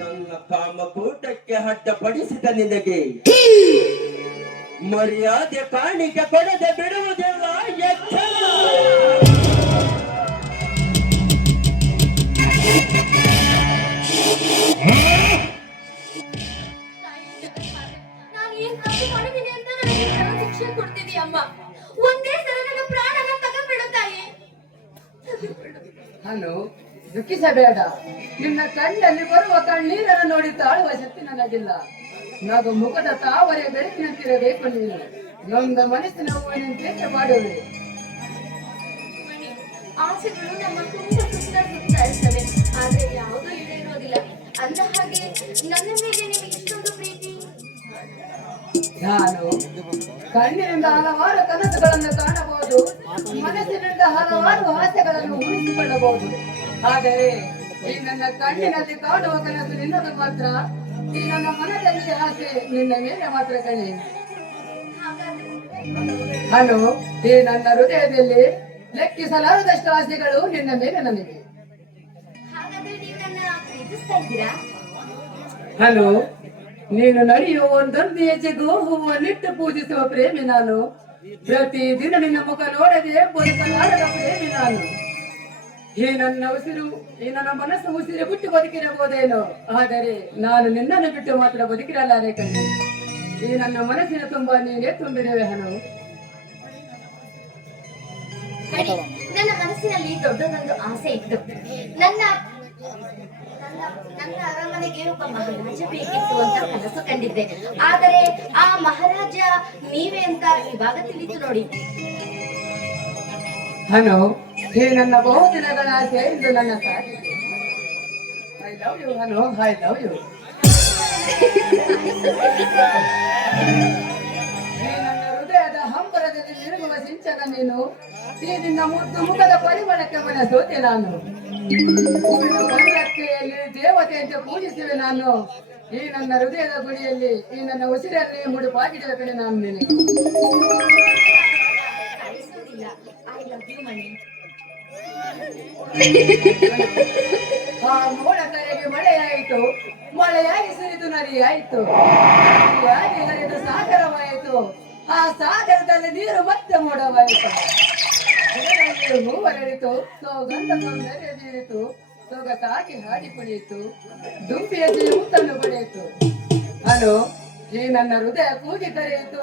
ನನ್ನ ಕಾಮಕೂಟಕ್ಕೆ ಅಡ್ಡಪಡಿಸಿದ ನಿನಗೆ ಮರ್ಯಾದೆ ಕಾಣಿಕೆ ಕೊಡದೆ ಬಿಡುವುದಿಲ್ಲ. ಎಚ್ಚರ! ನಾನು ಏನ್ ತಪ್ಪು ಮಾಡಿದ್ದೀನಿ ಅಂತ ನನಗೆ ಶಿಕ್ಷೆ ಕೊಡ್ತಿದೀಯ ಅಮ್ಮ. ಒಂದೇ ಸಲ ನನ್ನ ಪ್ರಾಣನ ತಗೊಂಡ್ಬಿಡು ತಾಯಿ. ನಾನು ದುಃಖಿಸಬೇಡ. ನಿನ್ನ ಕಣ್ಣಲ್ಲಿ ಬರುವ ಕಣ್ಣೀರನ್ನು ನೋಡಿ ತಾಳುವ ಶಕ್ತಿ ನನಗಿಲ್ಲ. ನಗು ಮುಖದ ತಾವರೆ ಬೆಳಕಿನಂತಿರಬೇಕು ನೀನು. ನೊಂದ ಮನಸ್ಸಿನ ಹೂವಿನಂತೆ ಮಾಡುವೆ. ಆಸೆಗಳು ನಮ್ಮ ತುಂಬಾ ಸುತ್ತಾ ಇರ್ತವೆ, ಆದ್ರೆ ಯಾವುದೂ ಈಡೇರೋದಿಲ್ಲ. ಅಂದ ಹಾಗೆ ನನ್ನ ಮೇಲೆ ನಿಮಗೆ ಇಷ್ಟೊಂದು ಪ್ರೀತಿ? ನಾನು ಕಣ್ಣಿನಿಂದ ಹಲವಾರು ಕನಸುಗಳನ್ನು ಕಾಣಬಹುದು, ಮನಸ್ಸಿನಿಂದ ಹಲವಾರು ಆಸೆಗಳನ್ನು ಊಹಿಸಿಕೊಳ್ಳಬಹುದು. ಆದರೆ ಈ ನನ್ನ ಕಣ್ಣಿನಲ್ಲಿ ಕಾಣುವ ಕನಸು ನಿನ್ನದು ಮಾತ್ರ. ಈ ನನ್ನ ಮನದಲ್ಲಿ ಆಸೆ ನಿನ್ನ ಮೇಲೆ ಮಾತ್ರ ಕಣೆ. ಹಲೋ, ಈ ನನ್ನ ಹೃದಯದಲ್ಲಿ ಲೆಕ್ಕಿಸಲಾರದಷ್ಟು ಆಸೆಗಳು ನಿನ್ನ ಮೇಲೆ ನನಗೆ. ಹಾಗಾದ್ರೆ ನೀವು ನನ್ನ ಪ್ರೀತಿಸ್ತಾ ಇದ್ದೀರಾ? ಹಲೋ, ನೀನು ನಡೆಯುವ ಒಂದೊಂದು ಹೆಜ್ಜೆಗೂ ಹೂವನ್ನಿಟ್ಟು ಪೂಜಿಸುವ ಪ್ರೇಮಿ ನಾನು. ಪ್ರತಿದಿನ ನಿನ್ನ ಮುಖ ನೋಡದೆ ಬದುಕಲಾರದ ಪ್ರೇಮಿ ನಾನು. ಈ ನನ್ನ ಉಸಿರು, ಈ ನನ್ನ ಮನಸ್ಸು ಉಸಿರು ಬಿಟ್ಟು ಬದುಕಿರಬಹುದೇನೋ, ಆದರೆ ನಾನು ನಿನ್ನನ್ನು ಬಿಟ್ಟು ಮಾತ್ರ ಬದುಕಿರಲಾರೆ ಕಣ್ಣು. ಈ ನನ್ನ ಮನಸ್ಸಿನ ತುಂಬಾ ನೀನೇ ತುಂಬಿರುವೆ ಹನು. ನೋಡಿ, ನನ್ನ ಮನಸ್ಸಿನಲ್ಲಿ ದೊಡ್ಡದೊಂದು ಆಸೆ ಇತ್ತು. ನನ್ನ ನನ್ನ ಅರಮನೆಗೆ ಒಬ್ಬ ಮಹಾರಾಜ ಬೇಕಿತ್ತು ಅಂತ ಕನಸು ಕಂಡಿದ್ದೆ. ಆದರೆ ಆ ಮಹಾರಾಜ ನೀವೇ ಅಂತ ಇವಾಗ ತಿಳಿತು ನೋಡಿ. ಹನು, ಈ ನನ್ನ ಬಹುದಿನಗಳ ಆಸೆ ಇಂದು ನನ್ನ ಸಾಧಿಸಿದೆ. I love you Hanu, I love you. ಈ ನನ್ನ ಹೃದಯದ ಹಂಬರದಲ್ಲಿ ತಿರುಗುವ ಸಿಂಚನ ನೀನು. ಈ ನಿನ್ನ ಮುದ್ದು ಮುಖದ ಪರಿಮಳಕ್ಕೆ ಮನ ಸೋತೆ ನಾನು. ಬನರಕ್ಕೆಯಲ್ಲಿ ದೇವತೆಯಂತೆ ಪೂಜಿಸುವೆ ನಾನು. ಈ ನನ್ನ ಹೃದಯದ ಗುಡಿಯಲ್ಲಿ ಈ ನನ್ನ ಉಸಿರಲ್ಲಿ ಮುಡುಪಾಗಿಡುವ ಕಡೆ ನಾನು ನಿನಗೆ. ಸಾಯಿಸುವುದಿಲ್ಲ. I love you, ಮಣಿ. ಆ ಮೋಡ ಕರೆಗೆ ಮಳೆಯಾಯಿತು, ಮಳೆಯಾಗಿ ಸುರಿದು ನದಿಯಾಯಿತು, ನದಿಯಾಗಿ ಹರಿದು ಸಾಗರವಾಯಿತು, ಆ ಸಾಗರದಲ್ಲಿ ನೀರು ಮತ್ತೆ ಮೋಡವಾಯಿತು. ಹೂವರಳಿತು, ಸೌಗಂಧ ಸೌಂದರ್ಯ ಬೀರಿತು, ಸೊಗಸಾಗಿ ಹಾಡಿ ಕುಣಿಯಿತು, ದುಂಬಿಯ ಮುತ್ತನ್ನು ಪಡೆಯಿತು. ಹಲೋ, ಈ ನನ್ನ ಹೃದಯ ಕೂಗಿ ಕರೆಯಿತು,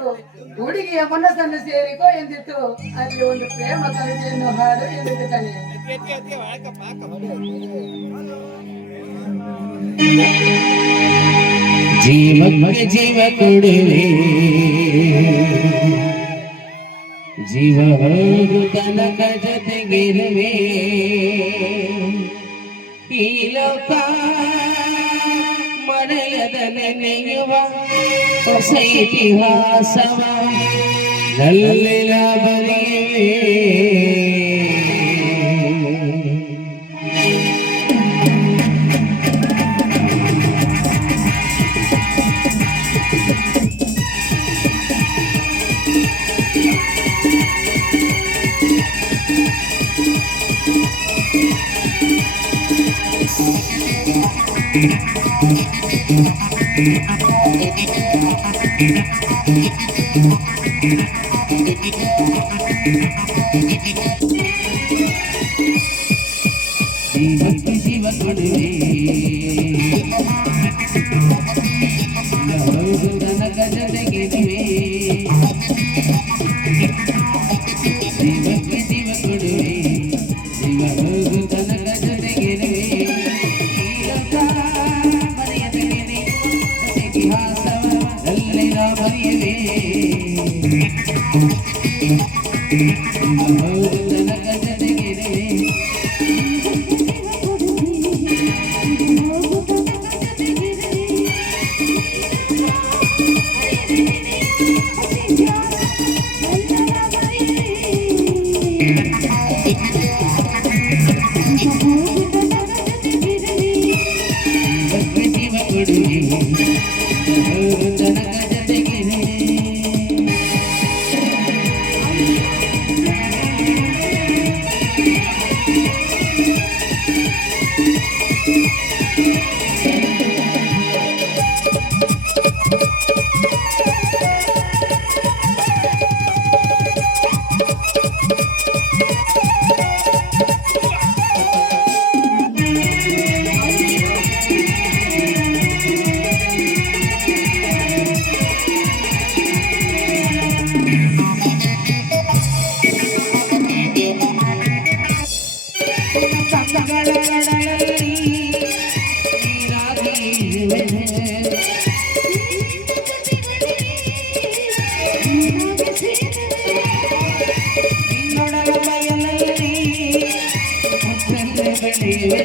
ಹುಡುಗಿಯ ಮನಸ್ಸನ್ನು ಸೇರಿಕೋ ಎಂದಿತ್ತು. ಅಲ್ಲಿ ಒಂದು ಪ್ರೇಮ ಕವಿತೆಯನ್ನು ಹಾಡು ಎಂದಿದ್ದಾನೆ. ಜೀವಕ್ಕೆ ಜೀವ ಕೊಡುವೆ, ಜೀವ ಹೋಗು ತನಕ ಜೊತೆಗಿರುವೆ. ಈ ಲೋಕ ಮರೆಯದ ನೆನೆಯುವ ಹೊಸ ಇತಿಹಾಸವ ನಲ್ಲೆಲ್ಲ ಬರೆಯುವೆ. ಜೀವಕ್ಕೆ ಜೀವ ಕೊಡುವೆ, ಹೋಗು ತನಕ ಜೊತೆಗಿರುವೆ. ಜೀವಕ್ಕೆ ಜೀವ ಕೊಡುವೆ, ಜೀವ ಹೋಗು ತನಕ ಜೊತೆಗಿರುವೆ. ಈ ಲೋಕ ಮರೆಯದ ನೆನೆಯುವ ಹೊಸ ಇತಿಹಾಸವ ನಲ್ಲೆಲ್ಲ ಬರೆಯುವೆ. ಹೋಗು ತನಕ ಜೊತೆಗಿರುವೆ. ಜೀವ ಕೊಡುವೆ, ಹೋಗು ತನಕ ಜೊತೆಗಿರುವೆ. ಸಂಗಡಗಳಲ್ಲಿ ನೀರಾಗಿ ನಿನ್ನೊಡಲ ಬಯಲಲ್ಲಿ ಮುತ್ತನ್ನು ಬೆಳೆಯುವೆ.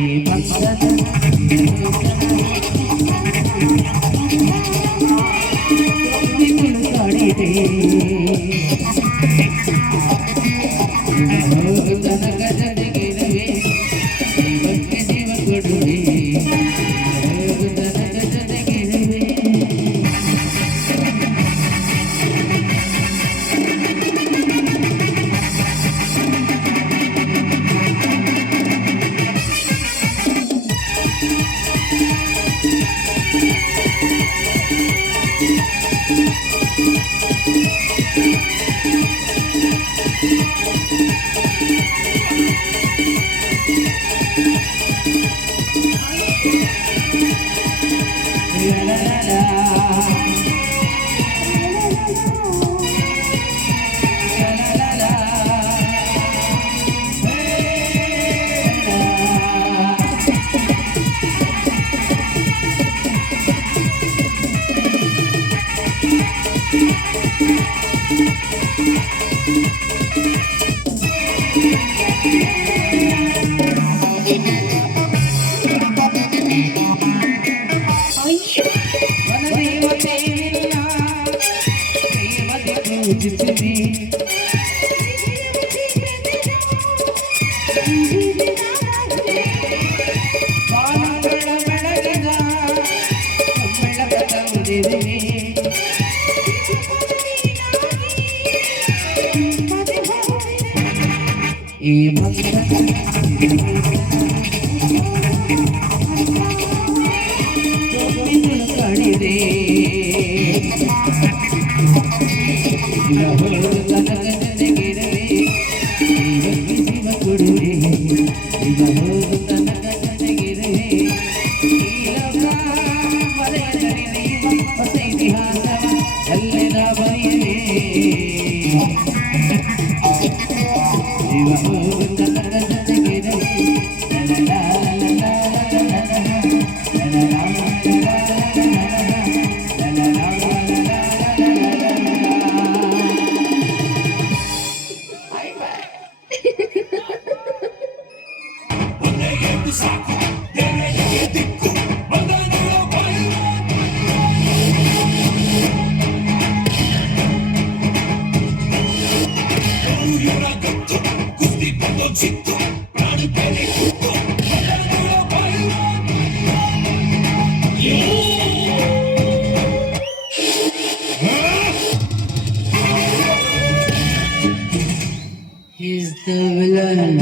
ಈ ಭಕ್ತನ ತುಳುಕಾಡಿದೆ, ಹೋಗು ತನಕ ಜೊತೆಗಿರುವೆ. ಜೀವಕ್ಕೆ ಜೀವ ಕೊಡುವೆ, ಹೋಗು ತನಕ ಜೊತೆಗಿರುವೆ. ಜಿಪಿರಿ ಬಾಣಗಳ ಬೆಳಗಿನ ಬೆಳಕದ ಉರಿವಿರಿ ಈ ಕಡಿದೆ ನನಗಿರಲಿ ಜೀವ ಕೊಡುವೆ ಈಗ ಹೋಗು ನನಗಿರಲಿ ಹೊಸ ಇತಿಹಾಸ ಅಲ್ಲೆಲ್ಲ ಬರೆಯಲೇ ಜೀವ ಹೋಗು ನನಗಿರಲಿ He's the villain.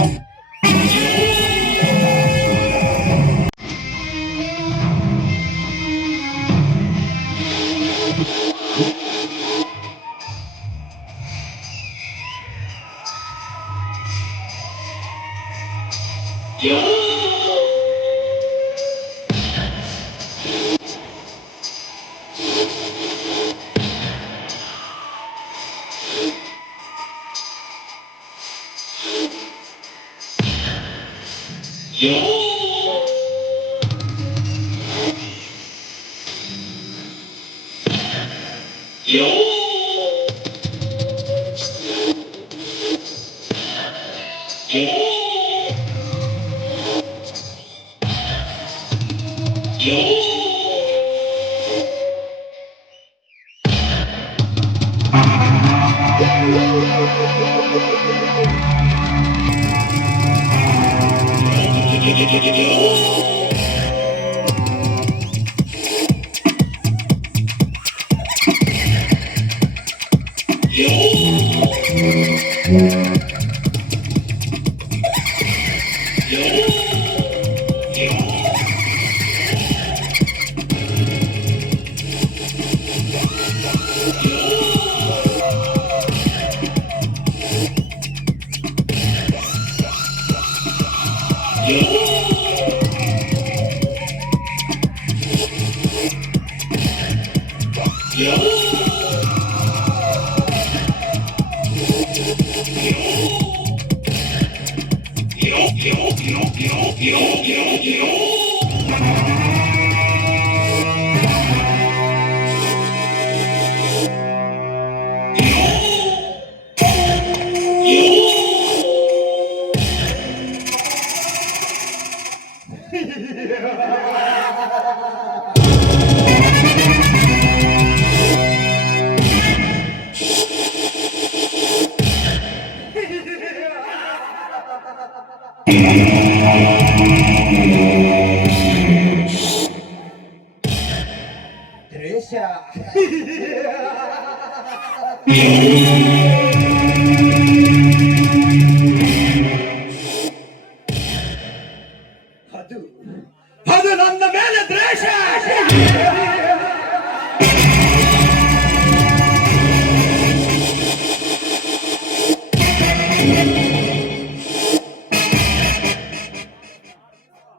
ಅದು ನನ್ನ ಮೇಲೆ ದ್ವೇಷ.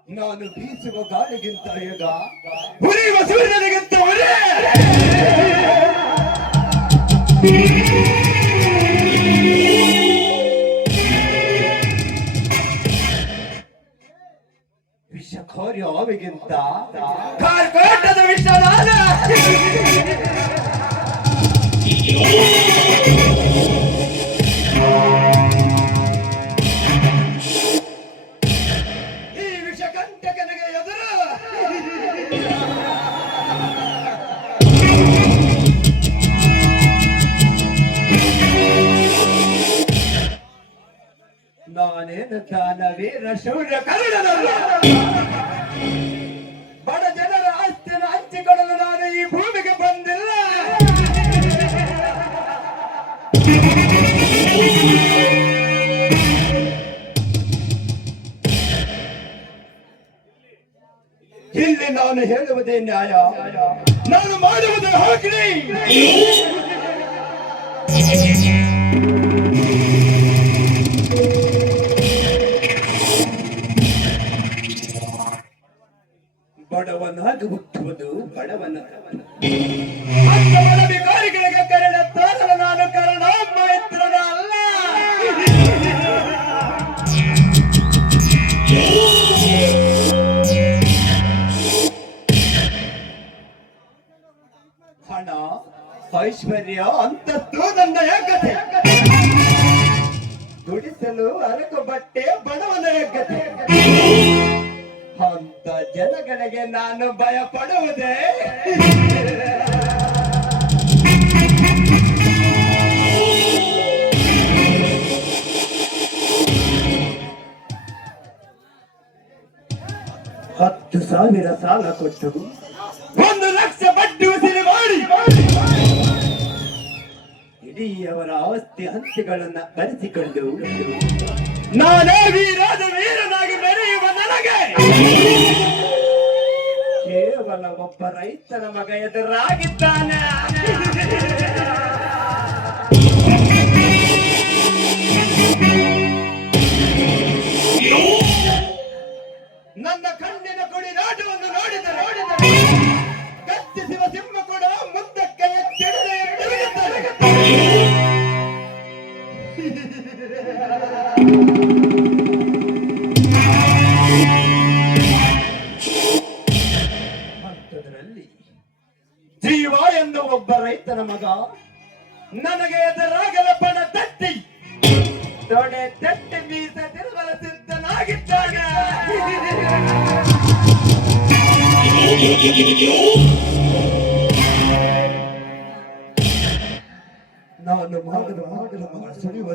ನಾನು ಬೀಸುವ ಗಾಳಿಗಿಂತ ಯುಗ, ಉರಿಯುವ ಸೂರ್ಯನಿಗಿಂತ ಉರಿ. ವಿಷಖೋರಿ ಹಾವಿಗಿಂತ ಕಾರ್ಕೋಟದ ವಿಷ ನಾನು. ಈ ವಿಷಕಂಟಕನಿಗೆ ಎದುರು ದಾನವೀರ ಶೂರ ಕನ್ನಡದಲ್ಲ. ಬಡ ಜನರ ಆಸ್ತಿಯನ್ನು ಹಂಚಿಕೊಳ್ಳಲು ನಾನು ಈ ಭೂಮಿಗೆ ಬಂದಿಲ್ಲ. ಇಲ್ಲಿ ನಾನು ಹೇಳುವುದೇ ನ್ಯಾಯ, ನಾನು ಮಾಡುವುದೇ ಹಾಕಿ. ಬಡವನಾಗಿ ಹುಟ್ಟುವುದು ಬಡವನ ಅಂತ ಬಡ ಬಿಕಾರಿಗಳಿಗೆ ಕರಣ ತೋರಲು ನಾನು ಕರಣ ಮೈತ್ರನ ಅಲ್ಲ. ಹಣ, ಐಶ್ವರ್ಯ, ಅಂತಸ್ತು ನನ್ನ ಯೋಗ್ಯತೆ. ದುಡಿಸಲು ಅರಕು ಬಟ್ಟೆ ಬಡವನ ಯೋಗ್ಯತೆ. ಅಂತ ಜನಗಳಿಗೆ ನಾನು ಭಯ ಪಡುವುದೇ? ಹತ್ತು ಸಾವಿರ ಸಾಲ ಕೊಟ್ಟು 1 ಲಕ್ಷ ಬಡ್ಡಿ ವಸೂಲಿ ಮಾಡಿ ಇಡೀ ಅವರ ಆಸ್ತಿ ಹಂಚಿಗಳನ್ನ ಬರೆಸಿಕೊಂಡು ನಾನೇ ವೀರಾದ ವೀರನಾಗಿ ಮೆರೆಯುವ ನನಗೆ ಕೇವಲ ಒಬ್ಬ ರೈತನ ಮಗ ಎದುರಾಗಿದ್ದಾನೆ. ನನ್ನ ಕಣ್ಣಿನ ಕುಡಿ ನಾಟವನ್ನು ನೋಡಿದರೆ ಗರ್ಜಿಸುವ ಸಿಂಹ ಕೂಡ ಮುದ್ದಕ್ಕೆ ಎತ್ತಿಡದೆ ಅಂಥದ್ರಲ್ಲಿ ಜೀವ ಎಂದು ಒಬ್ಬ ರೈತನ ಮಗ ನನಗೆ ಎದುರಾಗಲ ಬಣ ತಟ್ಟಿ ತೊಡೆ ತಟ್ಟಿ ಮೀಸ ತಿರುಗಲ ಸಿದ್ಧನಾಗಿದ್ದಾನೆ. ನಾನು ಮಾಡಲು ಸುಳಿಯುವ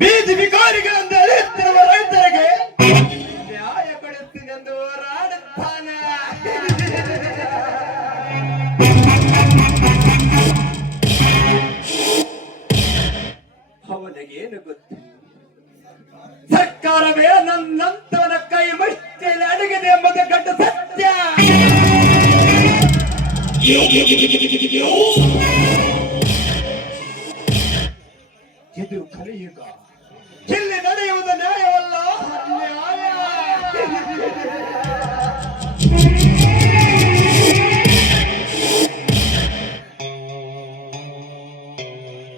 ಬೀದಿ ವಿಕಾರಿಗಳಿಂದ ಎಳೆಯುತ್ತಿರುವ ರೈತರಿಗೆ ನ್ಯಾಯ ಕೊಡುತ್ತೀನೆಂದು ಹೋರಾಡುತ್ತಾನೆ. ಅವನಿಗೇನು ಗೊತ್ತು? ಸರ್ಕಾರವೇ ನನ್ನಂತವನ ಕೈ ಮುಷ್ಟಿಯಲ್ಲಿ ಅಡಗಿದೆ ಎಂಬುದು ಗಡ್ಡ ಸತ್ಯ. ಇದು ಕಲಿಯುಗ. ಇಲ್ಲಿ ನಡೆಯುವುದು ನ್ಯಾಯವಲ್ಲ, ಅನ್ಯಾಯ.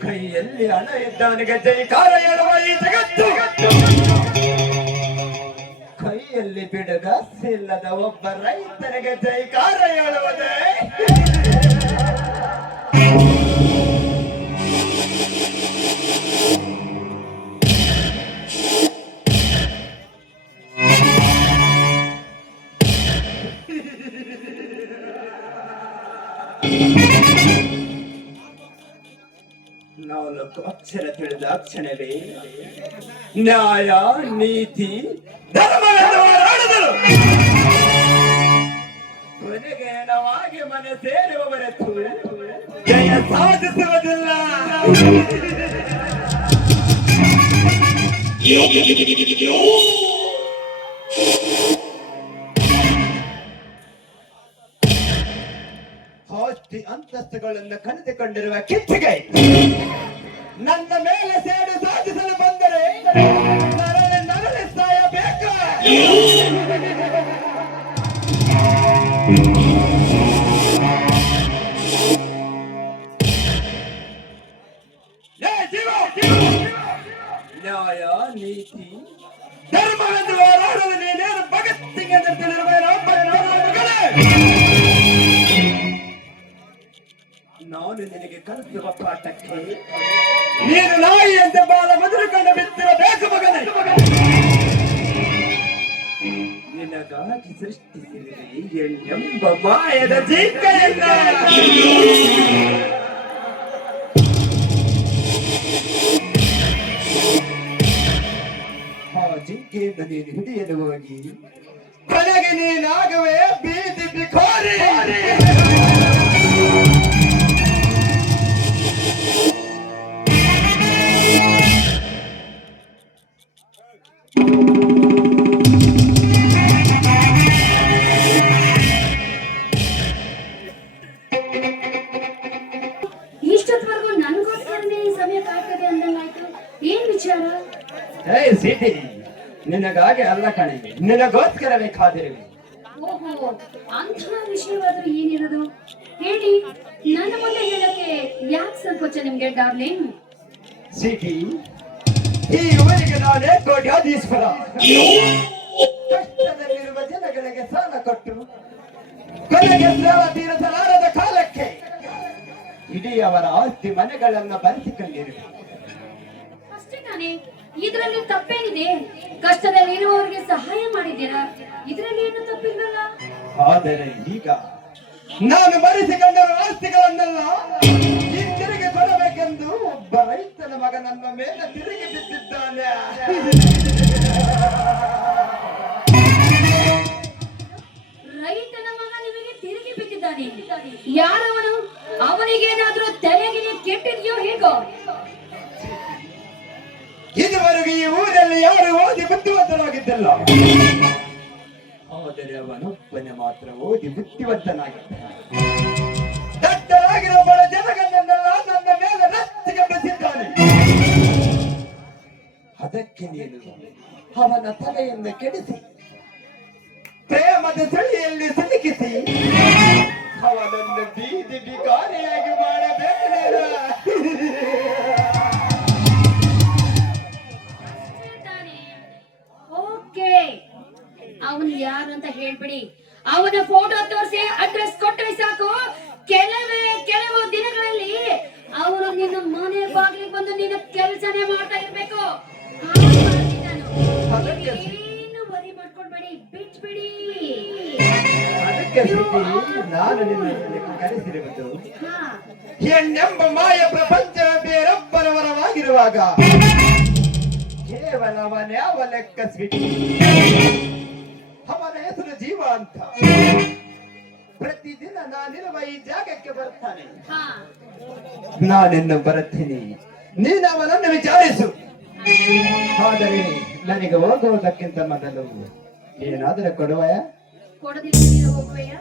ಕೈಯಲ್ಲಿ ಹಣ ಇದ್ದವನಿಗೆ ಜೈಕಾರ ಹೇಳುವ ಈ ಜಗತ್ತು, ಕೈಯಲ್ಲಿ ಬಿಡುಗಾಸಿಲ್ಲದ ಒಬ್ಬ ರೈತನಿಗೆ ಜೈಕಾರ ಹೇಳುವುದೇ? ನಾಲ್ಕು ಅಕ್ಷರ ತಿಳಿದ ಕ್ಷಣವೇ ನ್ಯಾಯ, ನೀತಿ, ಧರ್ಮವೆಂದು ಹೋರಾಡಿದರು. ಕೊನೆಗೇನವಾಗಿ ಮನೆ ಸೇರುವವರೆಗೂ ಜಯ ಸಾಧಿಸುವುದಿಲ್ಲ. ಆಸ್ತಿ ಅಂತಸ್ತುಗಳನ್ನು ಕಳೆದುಕೊಂಡಿರುವ ಕಿಚ್ಚಿಗೆ ನನ್ನ ಮೇಲೆ ಸೇಡು ಸಾಧಿಸಲು ಬಂದರೆ ನರಳಿ ಸಾಯಬೇಕು. ನ್ಯಾಯ, ನೀತಿ, ಧರ್ಮವೆಂದು ಹೋರಾಡಲು ನೀನೇನು ಭಗತ್ ಸಿಂಗ್ ಎಂದು ತಿಳಿರುವೇನೋ? ನಾನು ನಿನಗೆ ಕಲಿಸುವ ಪಾಠಕ್ಕೆ ನೀನು ನಾಯಿಯಂತೆ ಬಾಲ ಮುದುರಿಕೊಂಡು ಬಿತ್ತಿರಬೇಕು ಮಗನೇ. ನಿನಗಾಗಿ ಸೃಷ್ಟಿಸಿದೆ ಎಂಬ ಮಾಯದ ಜಿಂಕೆಯನ್ನ. ಜಿಂಕೆಯನ್ನು ನೀನು ಹಿಡಿಯಲು ಹೋಗಿ ಕೊನೆಗೆ ನೀನಾಗುವೆ ಬೀದಿ ಬಿಕಾರಿ. ಇಷ್ಟೊತ್ತವರೆಗೂ ನನಗೋಸ್ಕರನೇ ಈ ಸಮಯ ಕಾಯ್ತದೆ ಅಂದಂಗಾಯ್ತು. ಏನ್ ವಿಚಾರ? ಹೇ ಸಿಟಿ, ನಿನಗಾಗಿ ಅಲ್ಲ ಕಣೆ, ನಿನಗೋಸ್ಕರವೇ ಕಾದಿರುವೆ. ಓಹೋ, ಅಂಥ ವಿಷಯವಾದ್ರೂ ಏನಿರೋದು ಹೇಳಿ. ನನ್ನ ಮುಂದೆ ಹೇಳಕ್ಕೆ ಯಾಕೆ ಸಂಕೋಚ ನಿಮ್ಗೆ ಡಾರ್ಲಿಂಗ್? ಸಿಟಿ, ಈ ಊರಿಗೆ ನಾನೇ ಕೋಟ್ಯಾಧೀಶ್ವರ. ಕಷ್ಟದಲ್ಲಿರುವ ಜನಗಳಿಗೆ ಸಾಲ ಕೊಟ್ಟು ಕೊನೆಗೆ ಸಾಲ ತೀರಿಸಲಾರದ ಕಾಲಕ್ಕೆ ಇಡೀ ಅವರ ಆಸ್ತಿ ಮನೆಗಳನ್ನು ಬರೆಸಿಕೊಂಡಿರುವೆ. ಅಷ್ಟೇ ತಾನೇ, ಇದರಲ್ಲಿ ತಪ್ಪೇನಿದೆ? ಕಷ್ಟದಲ್ಲಿ ಇರುವವರಿಗೆ ಸಹಾಯ ಮಾಡಿದ್ದೀರಾ, ಇದರಲ್ಲಿ ಏನು ತಪ್ಪಿಲ್ವಲ್ಲ? ಆದರೆ ಈಗ ನಾನು ಬರೆಸಿಕೊಂಡಿರುವ ಆಸ್ತಿಗಳನ್ನೆಲ್ಲ ಹಿಂದಿರುಗಿ ಕೊಡಬೇಕೆಂದು ಒಬ್ಬ ರೈತನ ಮಗ ನನ್ನ ಮೇಲೆ ತಿರುಗಿ ಬಿದ್ದಿದ್ದಾನೆ. ರೈತನ ಮಗ ನಿಮಗೆ ತಿರುಗಿ ಬಿದ್ದಿದ್ದಾನೆ? ಯಾರವನು? ಅವನಿಗೇನಾದ್ರೂ ತಲೆಗಿಲಿ ಕೆಟ್ಟಿದ್ಯೋ ಹೇಗೋ? ಇದುವರೆಗೂ ಈ ಊರಲ್ಲಿ ಯಾರು ಓದಿ ಬುದ್ಧಿವಂತರಾಗಿದ್ದಿಲ್ಲ, ಆದರೆ ಅವನೊಬ್ಬನೇ ಮಾತ್ರ ಓದಿ ಬುದ್ಧಿವಂತನಾಗಿದ್ದಾನೆ. ದಟ್ಟರಾಗಿರೋ ಬಡ ಜನಗಳನ್ನೆಲ್ಲ ನನ್ನ ಮೇಲೆ ರಸ್ತೆಗೆ ಬೆಳೆಸಿದ್ದಾನೆ. ಅದಕ್ಕೆ ನೀನು ಅವನ ತಲೆಯನ್ನು ಕೆಡಿಸಿ ಪ್ರೇಮದ ಸುಳಿಯಲ್ಲಿ ಸಿಲುಕಿಸಿ ಅವನನ್ನು ಬೀದಿ ಬಿಕಾರಿಯಾಗಿ ಮಾಡಬೇಕು ನೀನು. ಓಕೆ, ಅವನು ಯಾರು ಅಂತ ಹೇಳ್ಬಿಡಿ. ಅವನ ಫೋಟೋ ತೋರಿಸಿ ಅಡ್ರೆಸ್ ಕೊಟ್ಟರೆ ಸಾಕು. ಕೆಲವು ದಿನಗಳಲ್ಲಿ ಅವನು ನಿನ್ನ ಮನೆ ಬಾಗಿಲಿಗೆ ಬಂದು ನಿನ್ನ ಕೆಲಸನೇ ಮಾಡ್ತಾ ಇರ್ಬೇಕು. ಏನು ವರಿ ಮಾಡ್ಕೊಂಡ್ಬೇಡಿ, ಬಿಟ್ಬಿಡಿ. ಅದಕ್ಕೆ ಸಿಟಿ, ನಾನು ನಿನ್ನ ಕರೆಸಿರುವುದು ಹಾ, ಹೆಣ್ಣೆಂಬ ಮಾಯ ಪ್ರಪಂಚ ಬೇರೊಬ್ಬರವರವಾಗಿರುವಾಗ ಕೇವಲ ಅವನೇ ಅವ ಲೆಕ್ಕ ಸಿಟಿ. ಅವನ ಹೆಸರು ಜೀವ ಅಂತ. ಪ್ರತಿದಿನ ನಾನಿರುವ ಈ ಜಾಗಕ್ಕೆ ಬರ್ತಾನೆ. ಹಾ. ನಾನಿನ್ನು ಬರುತ್ತೀನಿ, ನೀನು ಅವನನ್ನು ವಿಚಾರಿಸು. ಆದರೆ ನನಗೆ ಹೋಗುವುದಕ್ಕಿಂತ ಮೊದಲು ಏನಾದರೂ ಕೊಡುವಯ? ಕೊಡದಿಲ್ಲ ಹೋಗುವೆಯ?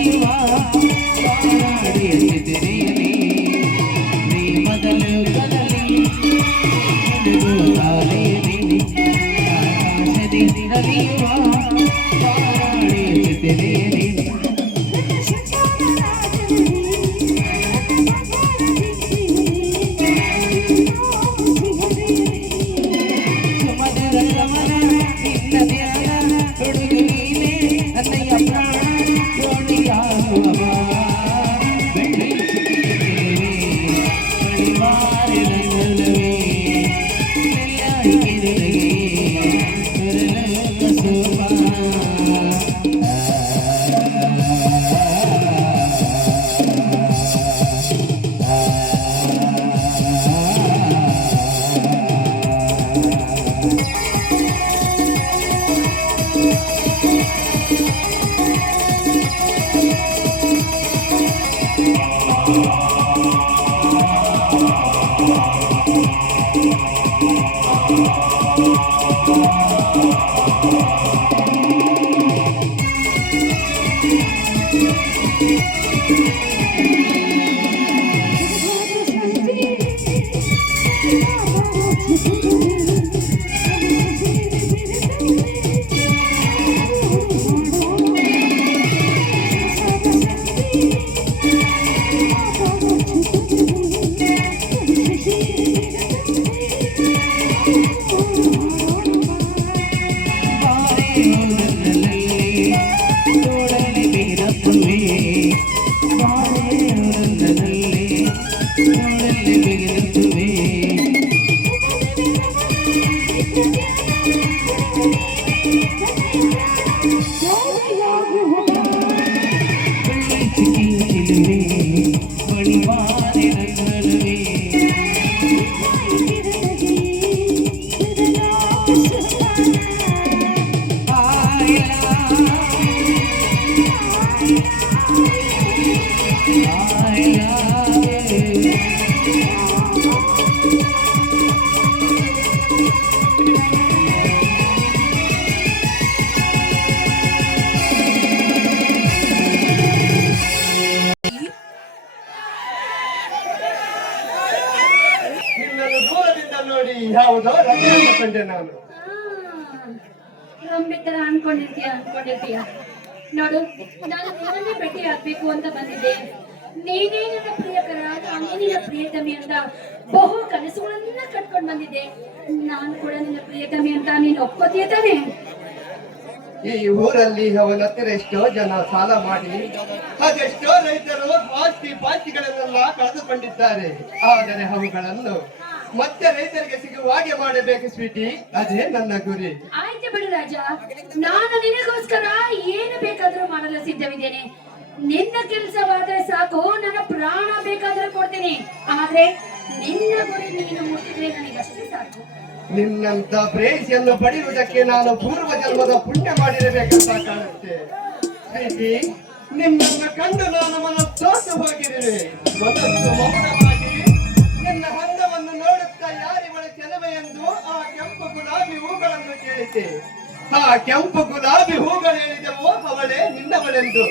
ನಲಿಯುವ ಬಾರಾಡಿ ತೆರೆಯಲಿ ಪ್ರೇಮದಲು ಕದಲಿ ನಡೆದು ತಾರೆಯಲಿ ಆಕಾಶದಿ ನಲಿಯುವ ಬಾರಾಡಿ ತೆರೆಯಲಿ ಸುಮಧುರ ಗಮನ ನಿನ್ನ ಧ್ಯಾನ ಹುಡುಗಿ ನೀನೆ ನನ್ನಯ್ಯ ಪ್ರಾಣ ಜೋಡಿಯಾಗುವ ಬೆಳ್ಳಿ ಬಳಿವಾರೆ ನಲ್ಲವೇ ನೆಲ್ಲಾಡಿ ಕೆರೆಗೆ ಸುರಲೋಕ ಶೋಭಾ ತೋಳಲಿ ಬೀರತ್ತುವೆ ಬಾಳೆಯಲ್ಲಿ ತೋಳಲಿ ಬೀರತ್ತುವೆ ಚಿಕ್ಕಿಲುವೆ ಬಳಿವಾರೆ ನಲ್ಲವೇ ನಿನ್ನನ್ನು ದೂರದಿಂದ ನೋಡಿ ಯಾವುದೋ ರಜೆ ಕಂಡೆ ನಾನು. ರಂಬಿತರ ಅನ್ಕೊಂಡಿರ್ತೀಯ ನೋಡು, ನಾನು ನಿನ್ನನ್ನೇ ಭೇಟಿ ಆಗ್ಬೇಕು ಅಂತ ಬಂದಿದ್ದೆ. ನೀನೇ ನನ್ನ ಪ್ರಿಯಕರ, ನಾನೇ ನಿನ್ನ ಪ್ರಿಯತಮಿ ಅಂತ ಬಹು ಕನಸುಗಳನ್ನ ಕಟ್ಕೊಂಡು ಬಂದಿದ್ದೆ. ನಾನು ಕೂಡ ನಿನ್ನ ಪ್ರಿಯತಮಿ ಅಂತ ನೀನು ಒಪ್ಕೋತೀಯ ತಾನೆ? ಈ ಊರಲ್ಲಿ ಅವನ ಹತ್ತಿರ ಎಷ್ಟೋ ಜನ ಸಾಲ ಮಾಡಿ ಅದೆಷ್ಟೋ ರೈತರು ಆಸ್ತಿ ಪಾಸ್ತಿಗಳನ್ನೆಲ್ಲ ಕಳೆದುಕೊಂಡಿದ್ದಾರೆ. ಆದರೆ ಅವುಗಳನ್ನು ಮತ್ತೆ ರೈತರಿಗೆ ಸಿಗುವ ಹಾಗೆ ಮಾಡಬೇಕು ಸ್ವೀಟಿ, ಅದೇ ನನ್ನ ಗುರಿ. ಆಯ್ತು ಬಿಡು ರಾಜ, ನಾನು ನಿನಗೋಸ್ಕರ ಏನು ಬೇಕಾದ್ರೂ ಮಾಡಲು ಸಿದ್ಧವಿದ್ದೇನೆ. ನಿನ್ನ ಕೆಲಸವಾದ್ರೆ ಸಾಕು, ನನ್ನ ಪ್ರಾಣ ಬೇಕಾದ್ರೆ ಕೊಡ್ತೀನಿ. ಆದ್ರೆ ನಿನ್ನ ಗುರಿ ನೀನು ಮುಟ್ಟಿದ್ರೆ ನನಗಷ್ಟೇ ಸಾಕು. ನಿನ್ನಂತ ಪ್ರೇಯಸಿಯನ್ನು ಪಡೆಯುವುದಕ್ಕೆ ನಾನು ಪೂರ್ವ ಜನ್ಮದ ಪುಣ್ಯ ಮಾಡಿರಬೇಕಂತ ಕಾಣುತ್ತೆ. ಸ್ವೀಟಿ, ನಿನ್ನನ್ನು ಕಂಡು ನಾನು ಮನಸ್ಸೋತು ಹೋಗಿರುವೆ. ಮನಸ್ಸು ಮೌನವಾಗಿ ನಿನ್ನ ಹಂದವನ್ನು ನೋಡುತ್ತಾ ಯಾರಿವಳ ಚೆಲುವೆ ಎಂದು ಆ ಕೆಂಪು ಗುಲಾಬಿ ಹೂಗಳನ್ನು ಕೇಳಿತೆ. ಆ ಕೆಂಪು ಗುಲಾಬಿ ಹೂಗಳು ಹೇಳಿದೆವು ಅವಳೇ ನಿನ್ನವಳೆಂದು.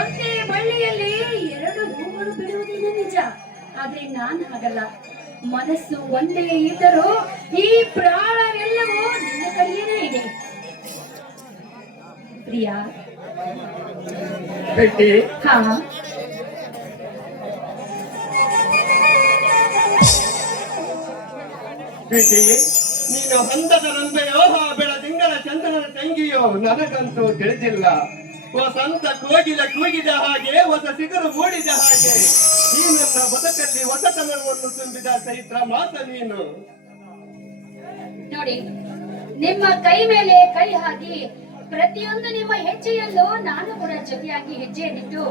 ಒಂದೇ ಬಳ್ಳಿಯಲ್ಲಿ ಎರಡು ಹೂಗಳು ಬಿಡುವುದೇನು ನಿಜ, ಆದ್ರೆ ನಾನು ಹಾಗಲ್ಲ. ಮನಸ್ಸು ಒಂದೇ ಇದ್ದರೂ ಈ ಪ್ರಾಣವೆಲ್ಲವೂ ನಿನ್ನ ಕಡೆಯೇ ಇದೆ. ಪ್ರಿಯಾ, ಸ್ವೀಟಿ, ಹಾ, ಸ್ವೀಟಿ, ನೀನು ಹಂದದ ರಂಬೆಯೋ ಬೆಳದಿಂಗಳ ಚಂದನದ ತಂಗಿಯೋ ನನಗಂತೂ ತಿಳಿದಿಲ್ಲ. ವಸಂತ ಕೋಗಿಲ ಕೂಗಿದ ಹಾಗೆ, ಹೊಸ ಸಿಗರು ಮೂಡಿದ ಹಾಗೆ ಈ ನನ್ನ ಬದುಕಲ್ಲಿ ಹೊಸತನವನ್ನು ತುಂಬಿದ ಚೈತ್ರ ಮಾತ ನೀನು. ನೋಡಿ, ನಿಮ್ಮ ಕೈ ಮೇಲೆ ಕೈ ಹಾಕಿ ಪ್ರತಿಯೊಂದು ನಿಮ್ಮ ಹೆಜ್ಜೆಯಲ್ಲೂ ನಾನು ಕೂಡ ಜೊತೆಯಾಗಿ ಹೆಜ್ಜೆಯನ್ನಿಟ್ಟು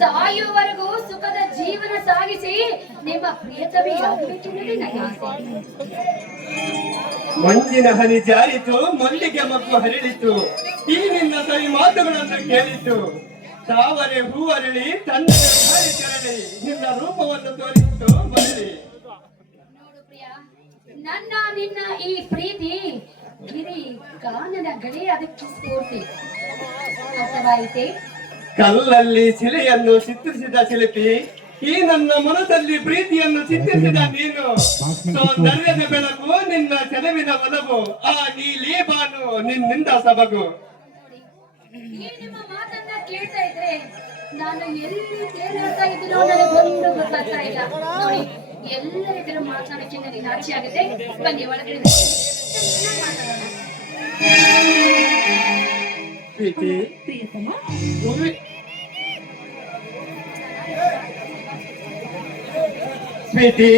ಸಾಯುವವರೆಗೂ ಸುಖದ ಜೀವನ ಸಾಗಿಸಿ ನಿಮ್ಮ ಪ್ರಿಯತಮೆಯಾಗಬೇಕೆಂದರೆ ನನಗೆ ಆಸೆ. ಮಂಜಿನ ಹನಿ ಜಾರಿತು, ಮಲ್ಲಿಗೆ ಮಗ್ಗು ಹರಡಿತು, ಈ ನಿನ್ನ ಸರಿ ಮಾತುಗಳನ್ನು ಕೇಳಿತು. ತಾವರೆ ಹೂವರಳಿ ತನ್ನ ತೆರಳಿ ನಿನ್ನ ರೂಪವನ್ನು ತೋರಿಸಿತು ಮರಳಿ. ನೋಡು ಪ್ರಿಯ, ನನ್ನ ನಿನ್ನ ಈ ಪ್ರೀತಿ ಗಿರಿ ಗಾನನ ಗಡಿ ಅದಕ್ಕೆ ಸ್ಫೂರ್ತಿ. ಅರ್ಥವಾಯಿತೆ? ಕಲ್ಲಲ್ಲಿ ಶಿಲೆಯನ್ನು ಚಿತ್ರಿಸಿದ ಶಿಲ್ಪಿ, ಈ ನನ್ನ ಮನದಲ್ಲಿ ಪ್ರೀತಿಯನ್ನು ಚಿತ್ರಿಸಿದ ನೀನು. ಸೌಂದರ್ಯದ ಬೆಳಕು ನಿನ್ನ ಚೆಲುವಿನ ಒಲವು, ಆ ನೀಲಿ ಬಾನು ನಿನ್ನಿಂದ ಸಬಗು. ಈ ನಿಮ್ಮ ಮಾತನ್ನ ಕೇಳ್ತಾ ಇದ್ರೆ ನಾನು ಎಲ್ಲಿ ತೇಲಾಡ್ತಾ ಇದ್ದೀನೋ ನನಗೊಂದು ಗೊತ್ತಾಗ್ತಾ ಇಲ್ಲ. ನೋಡಿ, ಎಲ್ಲರಿದ್ರು ಮಾತಾಡೋಕೆ ನನಗೆ ನಾಚಿ ಆಗುತ್ತೆ. ಬನ್ನಿ ಒಳಗಡೆ ಮಾತಾಡೋಣ. ಪ್ರೀತಿ, ಹೂವಿ- ಸ್ವೀಟಿ,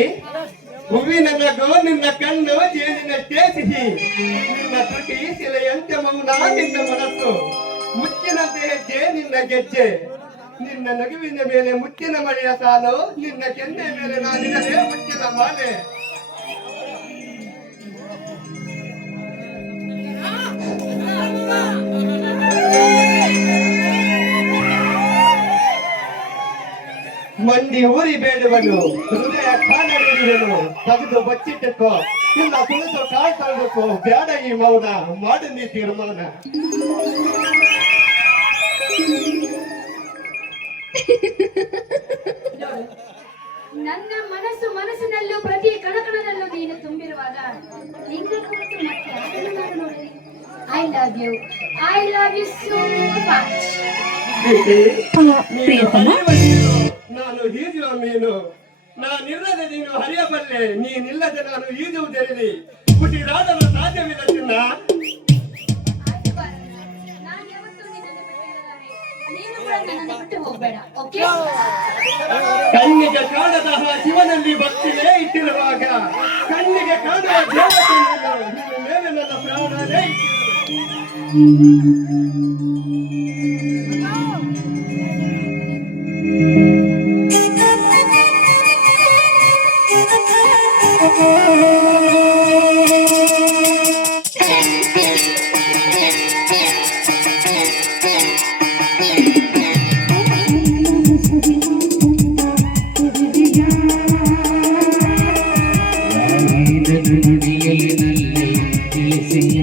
ಹೂವಿನ ನಗು ನಿನ್ನ ಕಣ್ಣು ಜೇನಿನಷ್ಟೇ ಸಿಹಿ, ನಿನ್ನ ತುಟಿ ಶಿಲೆಯಂತೆ ಮೌನ ನಿನ್ನ ಮನಸ್ಸು, ಮುಚ್ಚಿನಂತೆ ಹೆಜ್ಜೆ ನಿನ್ನ ಗೆಜ್ಜೆ, ನಿನ್ನ ನಗುವಿನ ಮೇಲೆ ಮುಚ್ಚಿನ ಮಳೆಯ ಸಾಲು, ನಿನ್ನ ಕೆನ್ನೆ ಮೇಲೆ ನಾನಿರಲೇ ಮುಚ್ಚಿನ ಮಾಲೆ. ಮಂದಿ ಊರಿ ಬೇಡುವನು, ಹೃದಯ ಕಾನಡಿರುವನು, ತೆಗೆದು ಬಚ್ಚಿಟ್ಟಕ್ಕೋ ಇಲ್ಲ ತುಳಿದು ಕಾಲ್ ತಳ್ಳಕ್ಕೋ, ಬೇಡ ಈ ಮೌನ, ಮಾಡು ನೀ ತೀರ್ಮಾನ. ನನ್ನ ಮನಸ್ಸಿನಲ್ಲೂ ಪ್ರತಿ ಕಣಕಣದಲ್ಲೂ ನೀನು ತುಂಬಿರುವಾಗ ನಿನ್ನ ಕುರಿತು ಮತ್ತೆ ಯಾರನ್ನು ನಾನು ನೋಡಲಿ? I love you so much. ನಾನು ಈಜುವ ಮೀನು, ನಾನಿಲ್ಲದೆ ನೀನು ಹರಿಯಬಲ್ಲೆ, ನೀನಿಲ್ಲದೆ ನಾನು ಈಜುವುದೆರಲಿ, ಹುಟ್ಟಿದಾಡಲು ಸಾಧ್ಯವಿಲ್ಲ ಚಿನ್ನ. ನಾನು ಯಾವತ್ತೂ ನಿನ್ನನ್ನು ಬಿಟ್ಟಿರಲಾರೆ. ನೀನು ಕೂಡ ನನ್ನನ್ನು ಬಿಟ್ಟು ಹೋಗ್ಬೇಡ, ಓಕೆ? ಕಣ್ಣಿಗೆ ಕಾಣದ ಶಿವನಲ್ಲಿ ಭಕ್ತಿನೇ ಇಟ್ಟಿರುವಾಗ, ಕಣ್ಣಿಗೆ ಕಾಣುವ ದೇವತೆ ನೀನು, ನಿನ್ನ ಮೇಲೆ ನನ್ನ ಪ್ರಾಣನೇ ಇಟ್ಟಿರುವೆ. ನುಡಿಯಲಿನಲ್ಲಿ ತಿಳಿಸಿಯ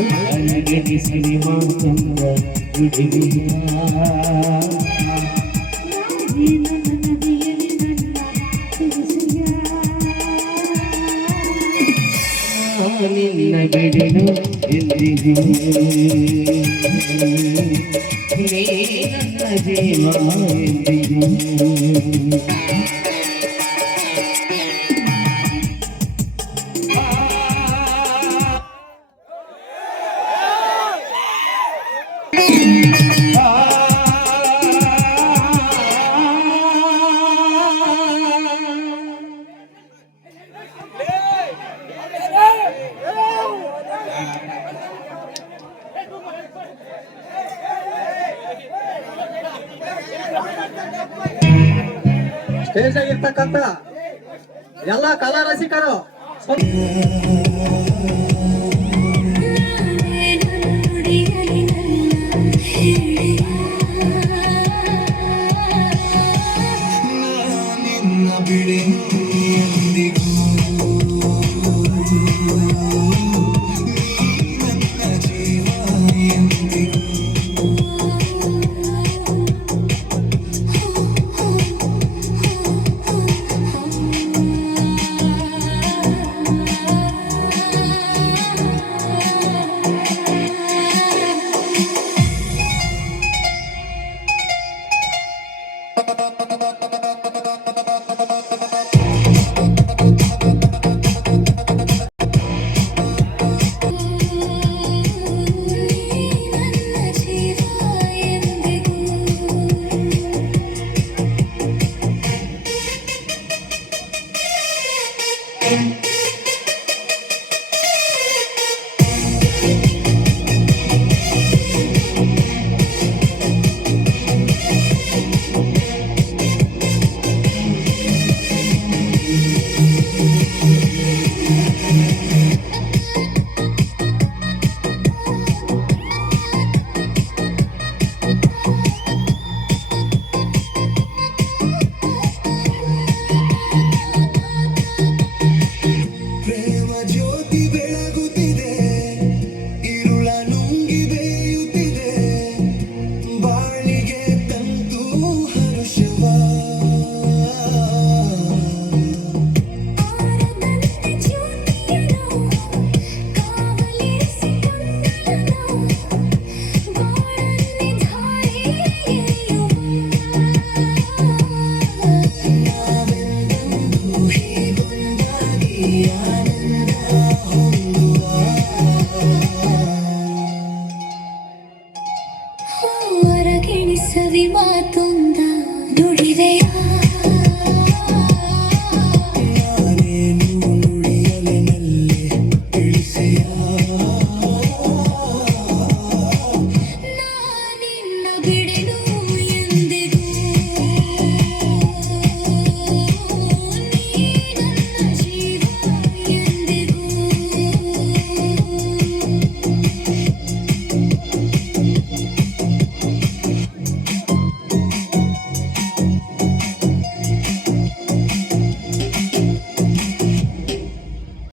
ಅರಗಡಿಸಲಿ ಮಾತಂದ ನುಡಿಯ ನಿನ್ನ ಬಿಡಲು ಎಂದಿಗೂ ನೀ ನನ್ನ ಜೀವ ಎಂದಿಗೂ. ಸ್ಟೇಜ್ ಆಗಿರ್ತಕ್ಕಂಥ ಎಲ್ಲ ಕಲಾ ರಸಿಕರು ಹೊರಗಿಣಿಸವಿ ಮಾತೊಂದ